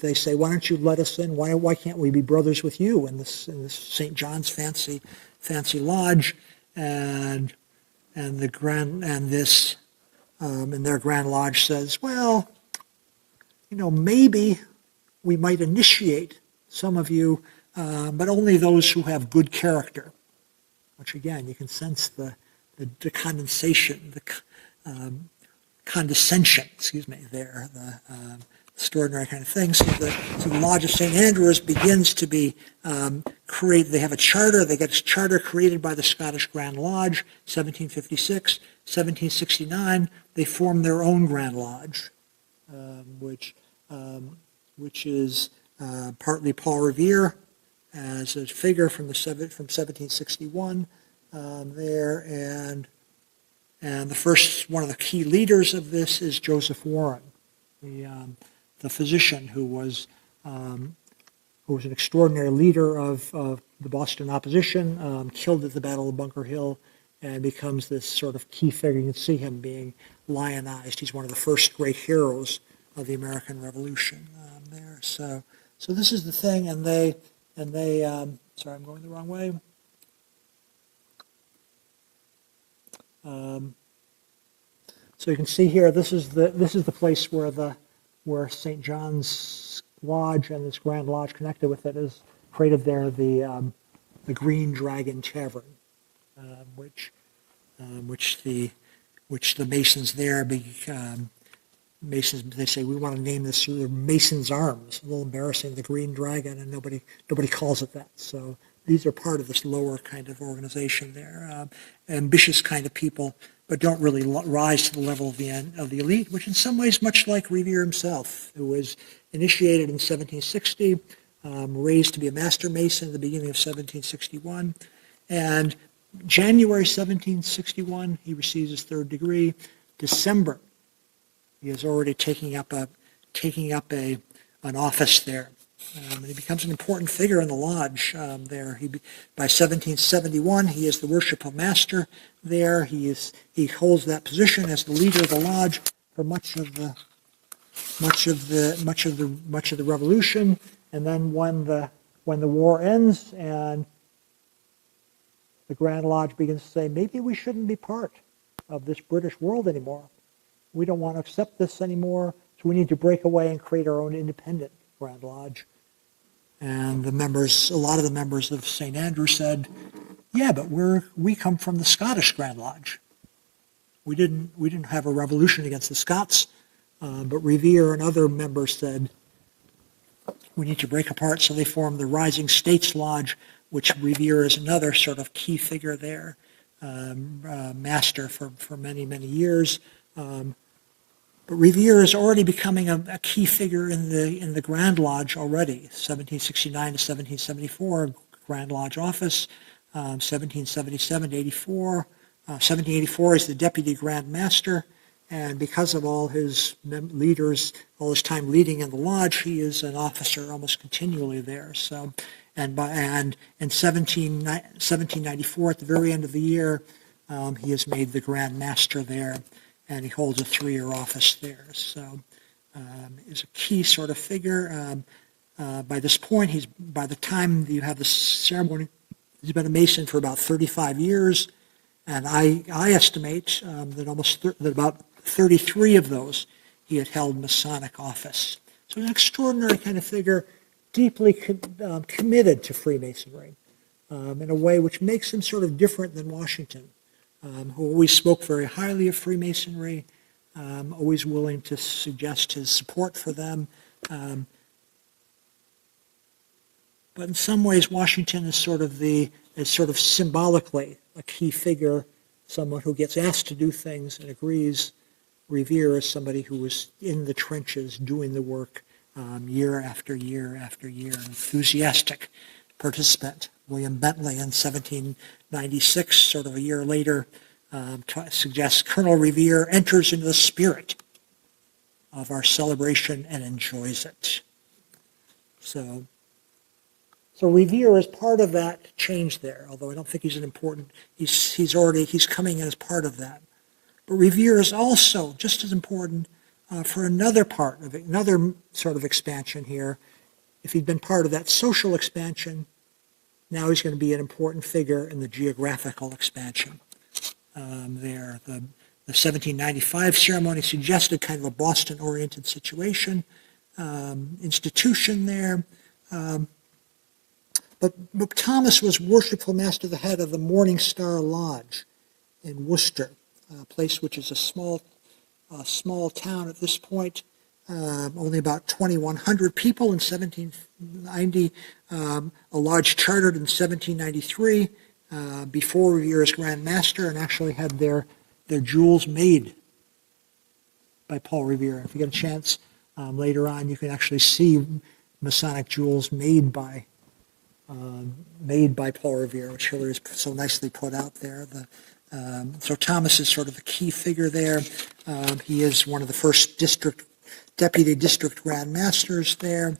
they say, why don't you let us in? Why can't we be brothers with you in this St. John's fancy lodge? And their Grand Lodge says, well, maybe we might initiate some of you, but only those who have good character. Which again, you can sense the condensation, condescension, there, the extraordinary kind of thing. So the Lodge of St. Andrews begins to be created. They have a charter. They get a charter created by the Scottish Grand Lodge, 1756. 1769, they form their own Grand Lodge, which is partly Paul Revere as a figure from 1761 there, and the first one of the key leaders of this is Joseph Warren, the physician who was an extraordinary leader of the Boston opposition, killed at the Battle of Bunker Hill, and becomes this sort of key figure. You can see him being lionized. He's one of the first great heroes of the American Revolution there. So this is the thing, and they sorry, I'm going the wrong way. So you can see here, this is the place where St. John's Lodge and this Grand Lodge connected with it is created there, the Green Dragon Tavern, which the Masons there Masons, they say, we want to name this Mason's Arms. A little embarrassing, the Green Dragon, and nobody calls it that. So these are part of this lower kind of organization there. Ambitious kind of people, but don't really rise to the level of the elite, which in some ways much like Revere himself, who was initiated in 1760, raised to be a Master Mason at the beginning of 1761. And January 1761, he receives his third degree. December, he is already taking up an office there. And he becomes an important figure in the lodge there. By 1771, he is the worshipful master there. He holds that position as the leader of the lodge for much of the Revolution. And then when the war ends and the Grand Lodge begins to say, maybe we shouldn't be part of this British world anymore. We don't want to accept this anymore, so we need to break away and create our own independent Grand Lodge. And a lot of the members of St. Andrew said, yeah, but we come from the Scottish Grand Lodge. We didn't have a revolution against the Scots, but Revere and other members said, we need to break apart, so they formed the Rising States Lodge, which Revere is another sort of key figure there, master for many, many years. But Revere is already becoming a key figure in the Grand Lodge already. 1769 to 1774, Grand Lodge office. 1777 to 84. 1784 is the Deputy Grand Master. And because of all his leaders, all his time leading in the lodge, he is an officer almost continually there. So, and in 1794, at the very end of the year, he is made the Grand Master there, and he holds a 3-year office there. So, is a key sort of figure. By this point, by the time you have the ceremony, he's been a Mason for about 35 years, and I estimate that about 33 of those he had held Masonic office. So an extraordinary kind of figure, deeply committed to Freemasonry in a way which makes him sort of different than Washington, who always spoke very highly of Freemasonry, always willing to suggest his support for them. But in some ways, Washington is sort of symbolically a key figure, someone who gets asked to do things and agrees. Revere is somebody who was in the trenches doing the work year after year after year, an enthusiastic participant. William Bentley in 1796, sort of a year later, suggests Colonel Revere enters into the spirit of our celebration and enjoys it. So Revere is part of that change there, although I don't think he's he's coming in as part of that. But Revere is also just as important for another part of it, another sort of expansion here. If he'd been part of that social expansion, now he's going to be an important figure in the geographical expansion there. The 1795 ceremony suggested kind of a Boston-oriented situation, institution there. But Thomas was worshipful master, the head of the Morning Star Lodge in Worcester, a place which is a small town at this point, only about 2,100 people in 1790, a lodge chartered in 1793 before Revere as Grand Master, and actually had their jewels made by Paul Revere. If you get a chance later on, you can actually see Masonic jewels made by Paul Revere, which Hillary has so nicely put out there. So Thomas is sort of a key figure there. He is one of the first deputy district grand masters there.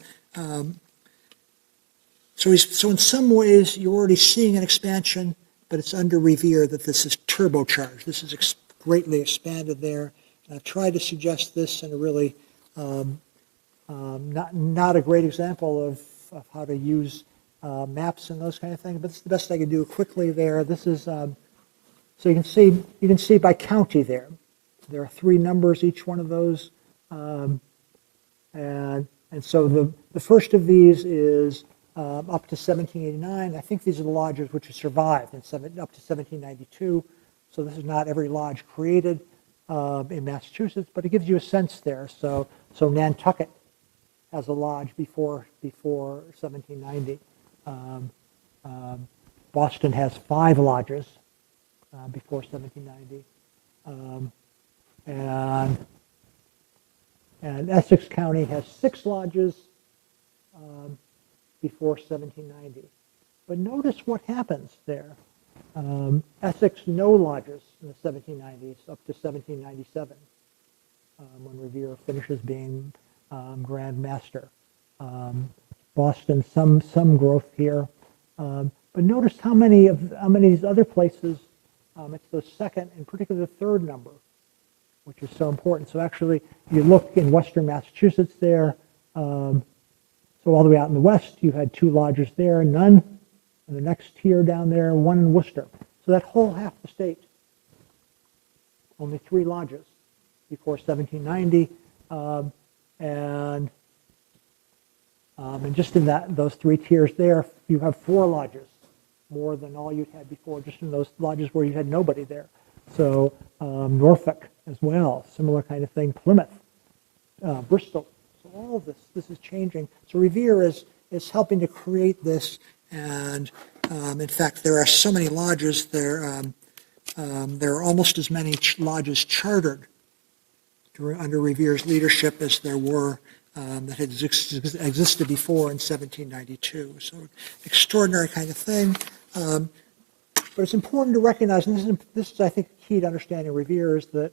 So in some ways you're already seeing an expansion, but it's under Revere that this is turbocharged. This is greatly expanded there. And I've tried to suggest this in a really not a great example of how to use maps and those kind of things, but it's the best I can do quickly there. This is so you can see by county there. There are 3 numbers, each one of those, and so the first of these is up to 1789. I think these are the lodges which have survived up to 1792. So this is not every lodge created in Massachusetts, but it gives you a sense there. So Nantucket has a lodge before 1790. Boston has 5 lodges before 1790, and Essex County has 6 lodges before 1790. But notice what happens there. Essex, no lodges in the 1790s up to 1797, when Revere finishes being Grand Master. Boston, some growth here, but notice how many of these other places. It's the second and particularly the third number, which is so important. So actually, you look in Western Massachusetts there. So all the way out in the west, you had 2 lodges there, none. And the next tier down there, 1 in Worcester. So that whole half the state, only 3 lodges before 1790, and just in those 3 tiers there, you have 4 lodges, more than all you'd had before, just in those lodges where you had nobody there. So Norfolk as well, similar kind of thing. Plymouth, Bristol. So all of this is changing. So Revere is helping to create this, and in fact, there are so many lodges there. There are almost as many lodges chartered under Revere's leadership as there were that had existed before in 1792. So extraordinary kind of thing. But it's important to recognize, and this is I think, key to understanding Revere, is that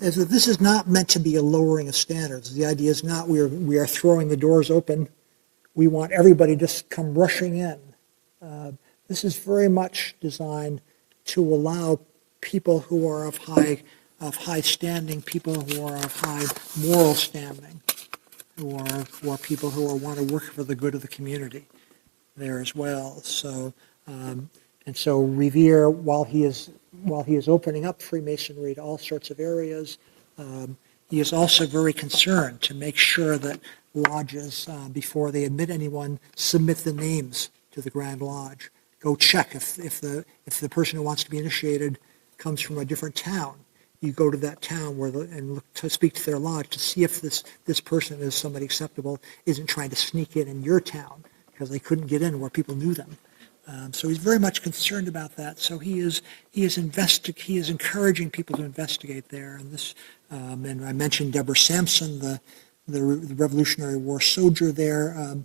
this is not meant to be a lowering of standards. The idea is not we are throwing the doors open. We want everybody to come rushing in. This is very much designed to allow people who are of high standing, people who are of high moral standing, who are people who want to work for the good of the community there as well. So and so Revere, while he is opening up Freemasonry to all sorts of areas, he is also very concerned to make sure that lodges, before they admit anyone, submit the names to the Grand Lodge. Go check if the person who wants to be initiated comes from a different town. You go to that town and look to speak to their lodge to see if this person is somebody acceptable, isn't trying to sneak in your town because they couldn't get in where people knew them. So he's very much concerned about that. So he is encouraging people to investigate there. And this, and I mentioned Deborah Sampson, the Revolutionary War soldier there.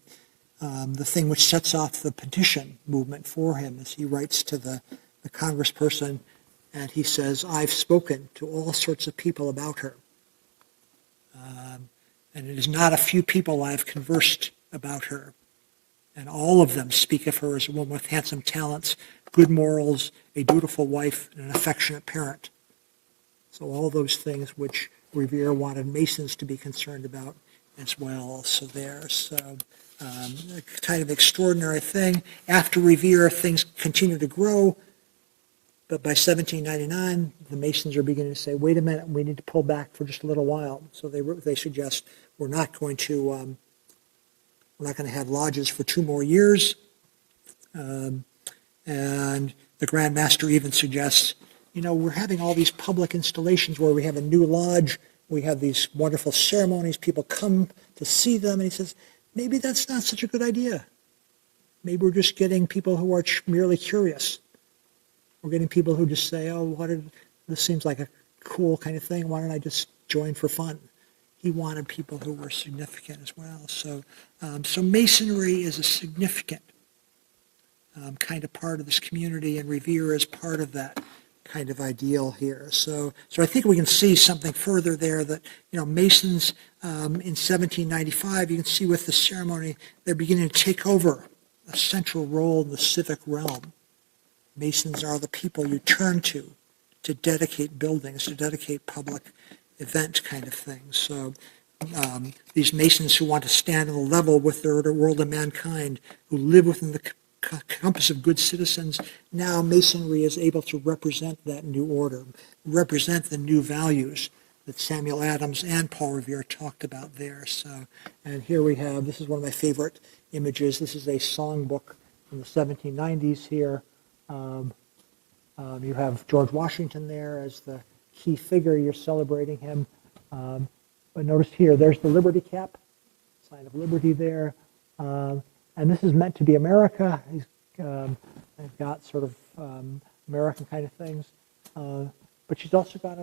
The thing which sets off the petition movement for him is he writes to the congressperson, and he says, "I've spoken to all sorts of people about her. And it is not a few people I've conversed about her. And all of them speak of her as a woman with handsome talents, good morals, a dutiful wife, and an affectionate parent. So all those things which Revere wanted Masons to be concerned about as well. So a kind of extraordinary thing. After Revere, things continue to grow. But by 1799, the Masons are beginning to say, wait a minute, we need to pull back for just a little while. So they suggest we're not going to have lodges for 2 more years. And the Grand Master even suggests, we're having all these public installations where we have a new lodge, we have these wonderful ceremonies, people come to see them, and he says, maybe that's not such a good idea. Maybe we're just getting people who are merely curious. We're getting people who just say, oh, this seems like a cool kind of thing, why don't I just join for fun? He wanted people who were significant as well. So Masonry is a significant kind of part of this community, and Revere is part of that kind of ideal here. So I think we can see something further there that, Masons in 1795, you can see with the ceremony, they're beginning to take over a central role in the civic realm. Masons are the people you turn to dedicate buildings, to dedicate public event kind of things. So these Masons who want to stand on the level with the world of mankind, who live within the compass of good citizens, now Masonry is able to represent that new order, represent the new values that Samuel Adams and Paul Revere talked about there. So, and here we have, this is one of my favorite images. This is a songbook from the 1790s here. You have George Washington there as the key figure. You're celebrating him. But notice here, there's the Liberty cap, sign of liberty there. And this is meant to be America. They've got sort of American kind of things. But she's also got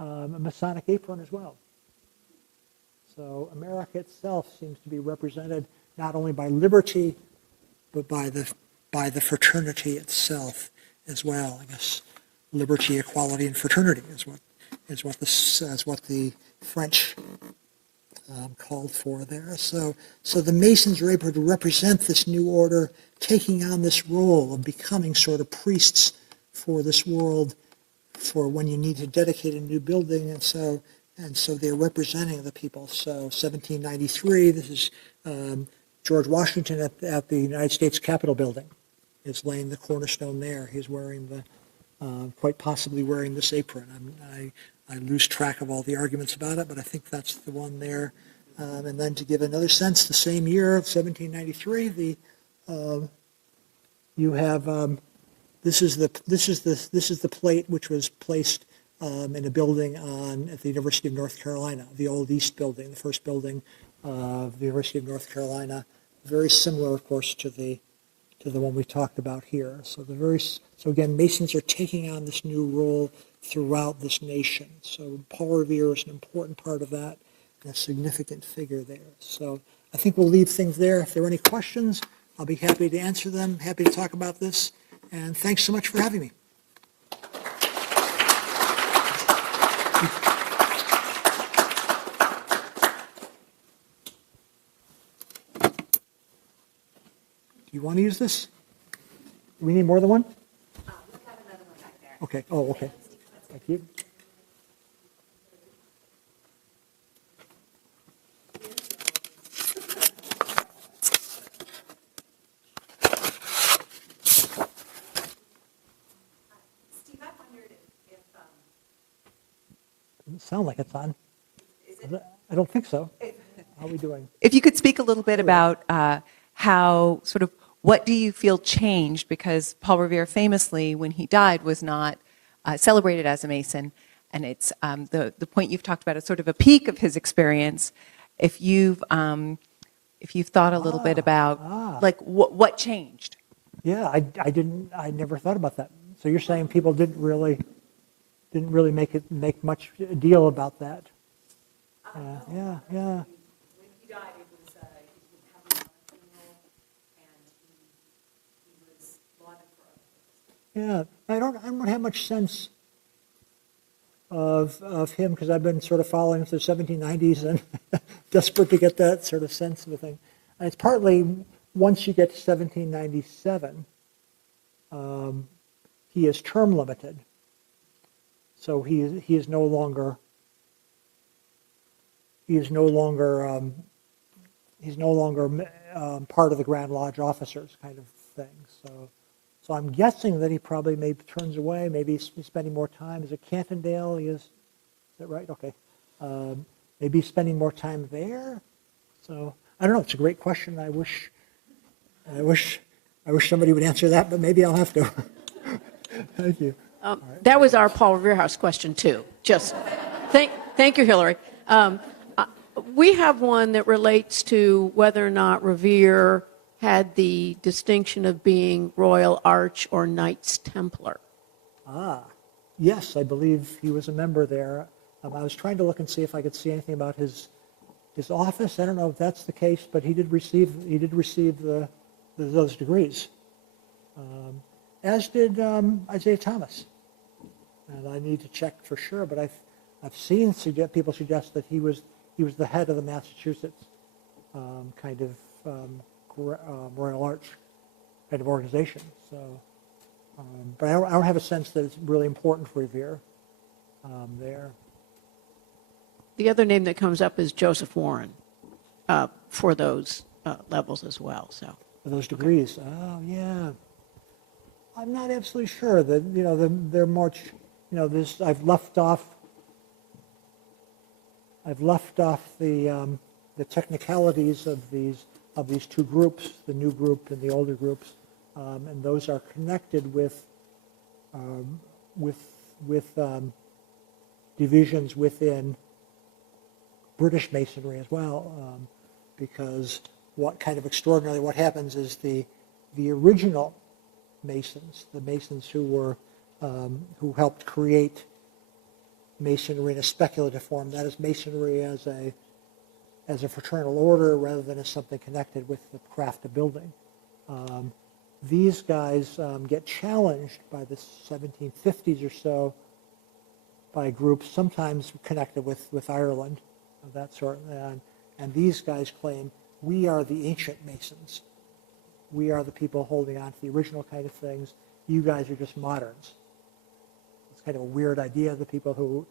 a Masonic apron as well. So America itself seems to be represented not only by liberty, but by the fraternity itself as well. I guess liberty, equality, and fraternity is what the French called for there. So the Masons are able to represent this new order, taking on this role of becoming sort of priests for this world, for when you need to dedicate a new building, and so they're representing the people. So 1793, this is George Washington at the United States Capitol building, is laying the cornerstone there. He's wearing quite possibly wearing this apron. I lose track of all the arguments about it, but I think that's the one there. And then to give another sense, the same year of 1793, you have this is the plate which was placed in a building at the University of North Carolina, the Old East Building, the first building of the University of North Carolina. Very similar, of course, to the one we talked about here. So again, Masons are taking on this new role throughout this nation. So Paul Revere is an important part of that, and a significant figure there. So I think we'll leave things there. If there are any questions, I'll be happy to answer them, happy to talk about this, and thanks so much for having me. Do you want to use this? Do we need more than one? We've got another one back there. Okay. Oh, okay. Thank you. Steve, I wondered if Doesn't sound like it's on. I don't think so. How are we doing? If you could speak a little bit about how sort of what do you feel changed, because Paul Revere famously, when he died, was not celebrated as a Mason, and it's the point you've talked about is sort of a peak of his experience. If you've thought a little bit about like what changed. Yeah, I never thought about that. So you're saying people didn't really make much deal about that. Yeah. when he died, it was he didn't have a funeral, and he was lauded for it. Yeah, I don't have much sense of him because I've been sort of following him through the 1790s and desperate to get that sort of sense of the thing. And it's partly once you get to 1797, he is term limited. So he is no longer part of the Grand Lodge officers kind of thing. So I'm guessing that he probably maybe turns away. Maybe he's spending more time. Is it Cantondale? Is that right? Okay. Maybe he's spending more time there. So I don't know. It's a great question. I wish somebody would answer that, but maybe I'll have to. Thank you. That was our Paul Revere House question too. Just thank you, Hillary. We have one that relates to whether or not Revere had the distinction of being Royal Arch or Knights Templar. Yes, I believe he was a member there. I was trying to look and see if I could see anything about his office. I don't know if that's the case, but he did receive those degrees, as did Isaiah Thomas. And I need to check for sure, but I've seen people suggest that he was the head of the Massachusetts kind of Royal Arch kind of organization. So, but I don't have a sense that it's really important for Revere there. The other name that comes up is Joseph Warren for those levels as well. So For those degrees. Oh yeah. I'm not absolutely sure that they're much. This I've left off the technicalities of these two groups, the new group and the older groups, and those are connected with divisions within British Masonry as well, because what happens is the original Masons, the Masons who helped create Masonry in a speculative form, that is Masonry as a fraternal order rather than as something connected with the craft of building. These guys get challenged by the 1750s or so by groups sometimes connected with Ireland of that sort, and these guys claim we are the ancient Masons. We are the people holding on to the original kind of things. You guys are just moderns. It's kind of a weird idea. The people who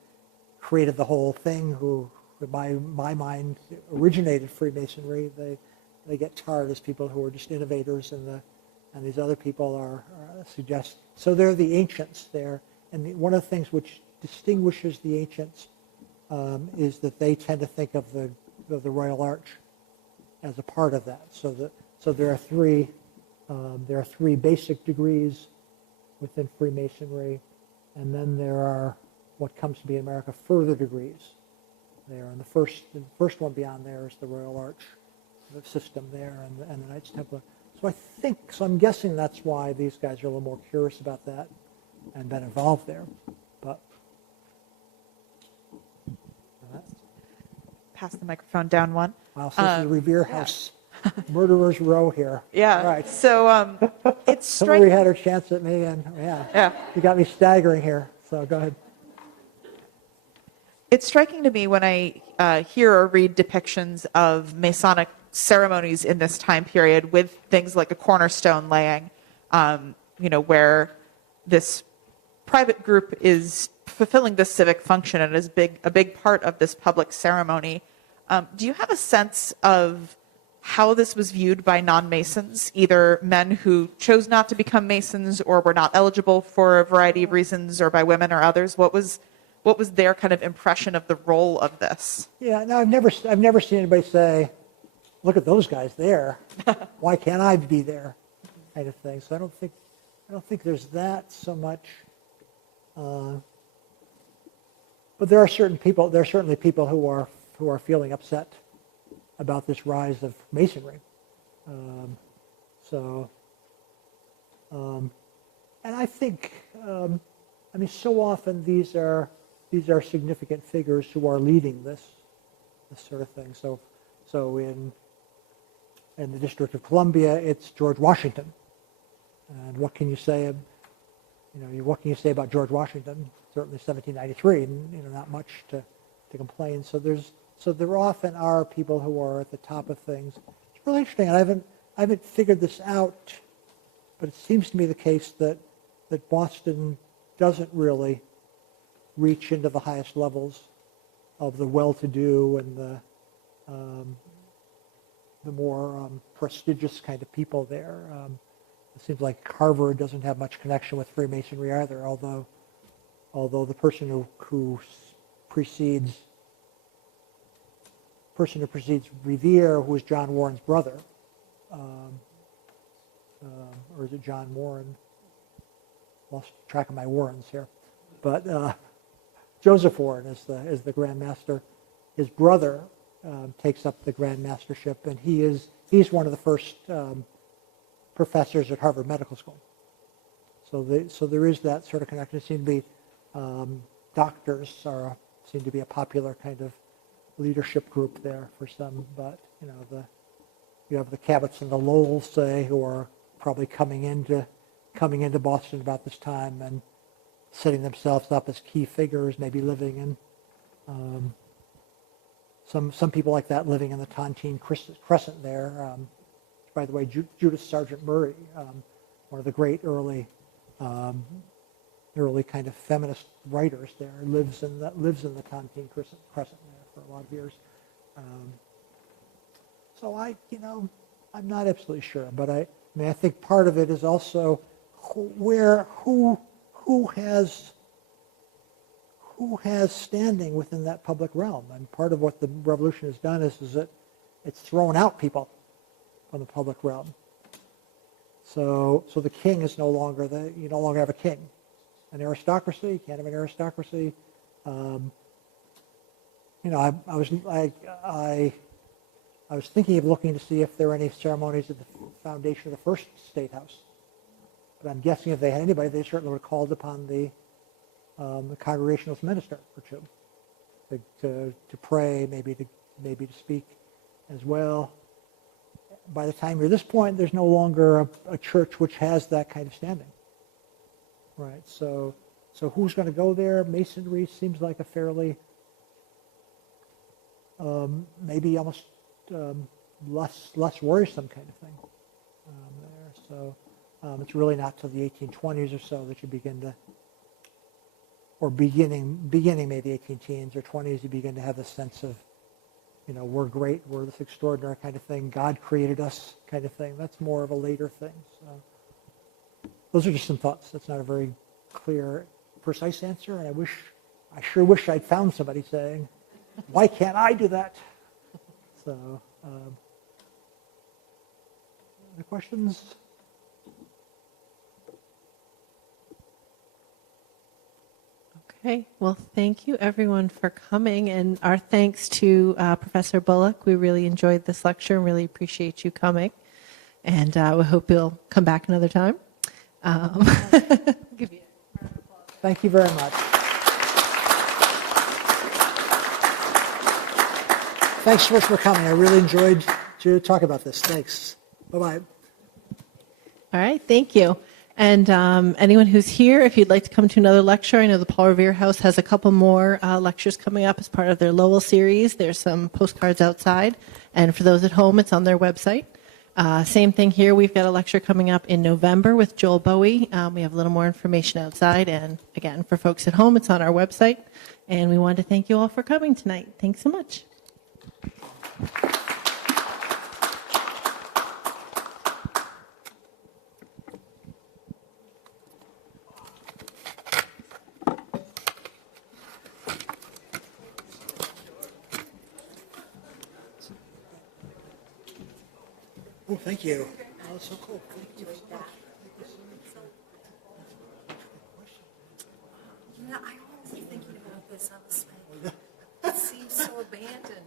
created the whole thing, who in my mind originated Freemasonry, they get tarred as people who are just innovators, and these other people are suggest. So they're the ancients there, and one of the things which distinguishes the ancients is that they tend to think of the Royal Arch as a part of that. So there are three basic degrees within Freemasonry, and then there are what comes to be in America further degrees there. And the first one beyond there is the Royal Arch, the system there, and the Knights Templar. So I'm guessing that's why these guys are a little more curious about that and been involved there. But Pass the microphone down one. wow, so this is the Revere House murderer's row here. Yeah. Right. So it's Somebody striking. had her chance at me, and Yeah. you got me staggering here. So go ahead. It's striking to me when I hear or read depictions of Masonic ceremonies in this time period with things like a cornerstone laying, where this private group is fulfilling this civic function and is a big part of this public ceremony. Do you have a sense of how this was viewed by non-Masons, either men who chose not to become Masons or were not eligible for a variety of reasons, or by women or others? What was their kind of impression of the role of this? Yeah, no, I've never seen anybody say, "Look at those guys there. Why can't I be there?" kind of thing. So I don't think there's that so much. But there are certainly people who are feeling upset about this rise of Masonry. And I think, so often these are significant figures who are leading this sort of thing. So in the District of Columbia, it's George Washington. And what can you say? What can you say about George Washington? Certainly 1793, not much to complain. So there often are people who are at the top of things. It's really interesting. And I haven't figured this out but it seems to me the case that Boston doesn't really reach into the highest levels of the well-to-do and the more prestigious kind of people there. It seems like Harvard doesn't have much connection with Freemasonry either, although the person who precedes Revere, who is John Warren's brother, or is it John Warren? Lost track of my Warrens here, but Joseph Warren is the Grand Master. His brother takes up the Grand Mastership, and he's one of the first professors at Harvard Medical School. So there is that sort of connection. It seems to be doctors seem to be a popular kind of leadership group there for some, but you have the Cabots and the Lowells, say, who are probably coming into Boston about this time and setting themselves up as key figures, maybe living in some people like that living in the Tontine Crescent there. By the way, Judith Sargent Murray, one of the great early kind of feminist writers there, lives in the Tontine Crescent there for a lot of years. So I'm not absolutely sure, but I think part of it is also who has standing within that public realm. And part of what the revolution has done is that it's thrown out people from the public realm. So the king is no longer you no longer have a king. An aristocracy, you can't have an aristocracy. I was thinking of looking to see if there were any ceremonies at the foundation of the first State House. But I'm guessing if they had anybody, they certainly would have called upon the Congregationalist minister or two to pray, maybe to speak as well. By the time you're at this point, there's no longer a church which has that kind of standing. Right, so who's going to go there? Masonry seems like a fairly, maybe almost less worrisome kind of thing there. So it's really not till the 1820s or so that you begin to, or beginning maybe the 18 teens or 20s, you begin to have this sense of, we're great, we're this extraordinary kind of thing, God created us kind of thing. That's more of a later thing. So those are just some thoughts. That's not a very clear, precise answer, and I sure wish I'd found somebody saying, why can't I do that? So, any questions? Okay, well, thank you everyone for coming, and our thanks to Professor Bullock. We really enjoyed this lecture and really appreciate you coming, and we hope you'll come back another time. Give you a round of applause. Thank you very much. Thanks so much for coming. I really enjoyed to talk about this. Thanks. Bye-bye. All right, thank you. And anyone who's here, if you'd like to come to another lecture, I know the Paul Revere House has a couple more lectures coming up as part of their Lowell series. There's some postcards outside. And for those at home, it's on their website. Same thing here. We've got a lecture coming up in November with Joel Bowie. We have a little more information outside. And again, for folks at home, it's on our website. And we wanted to thank you all for coming tonight. Thanks so much. Oh, thank you. Oh, that's so cool. Thank you so much. I was thinking about this. I was like, it seems so abandoned.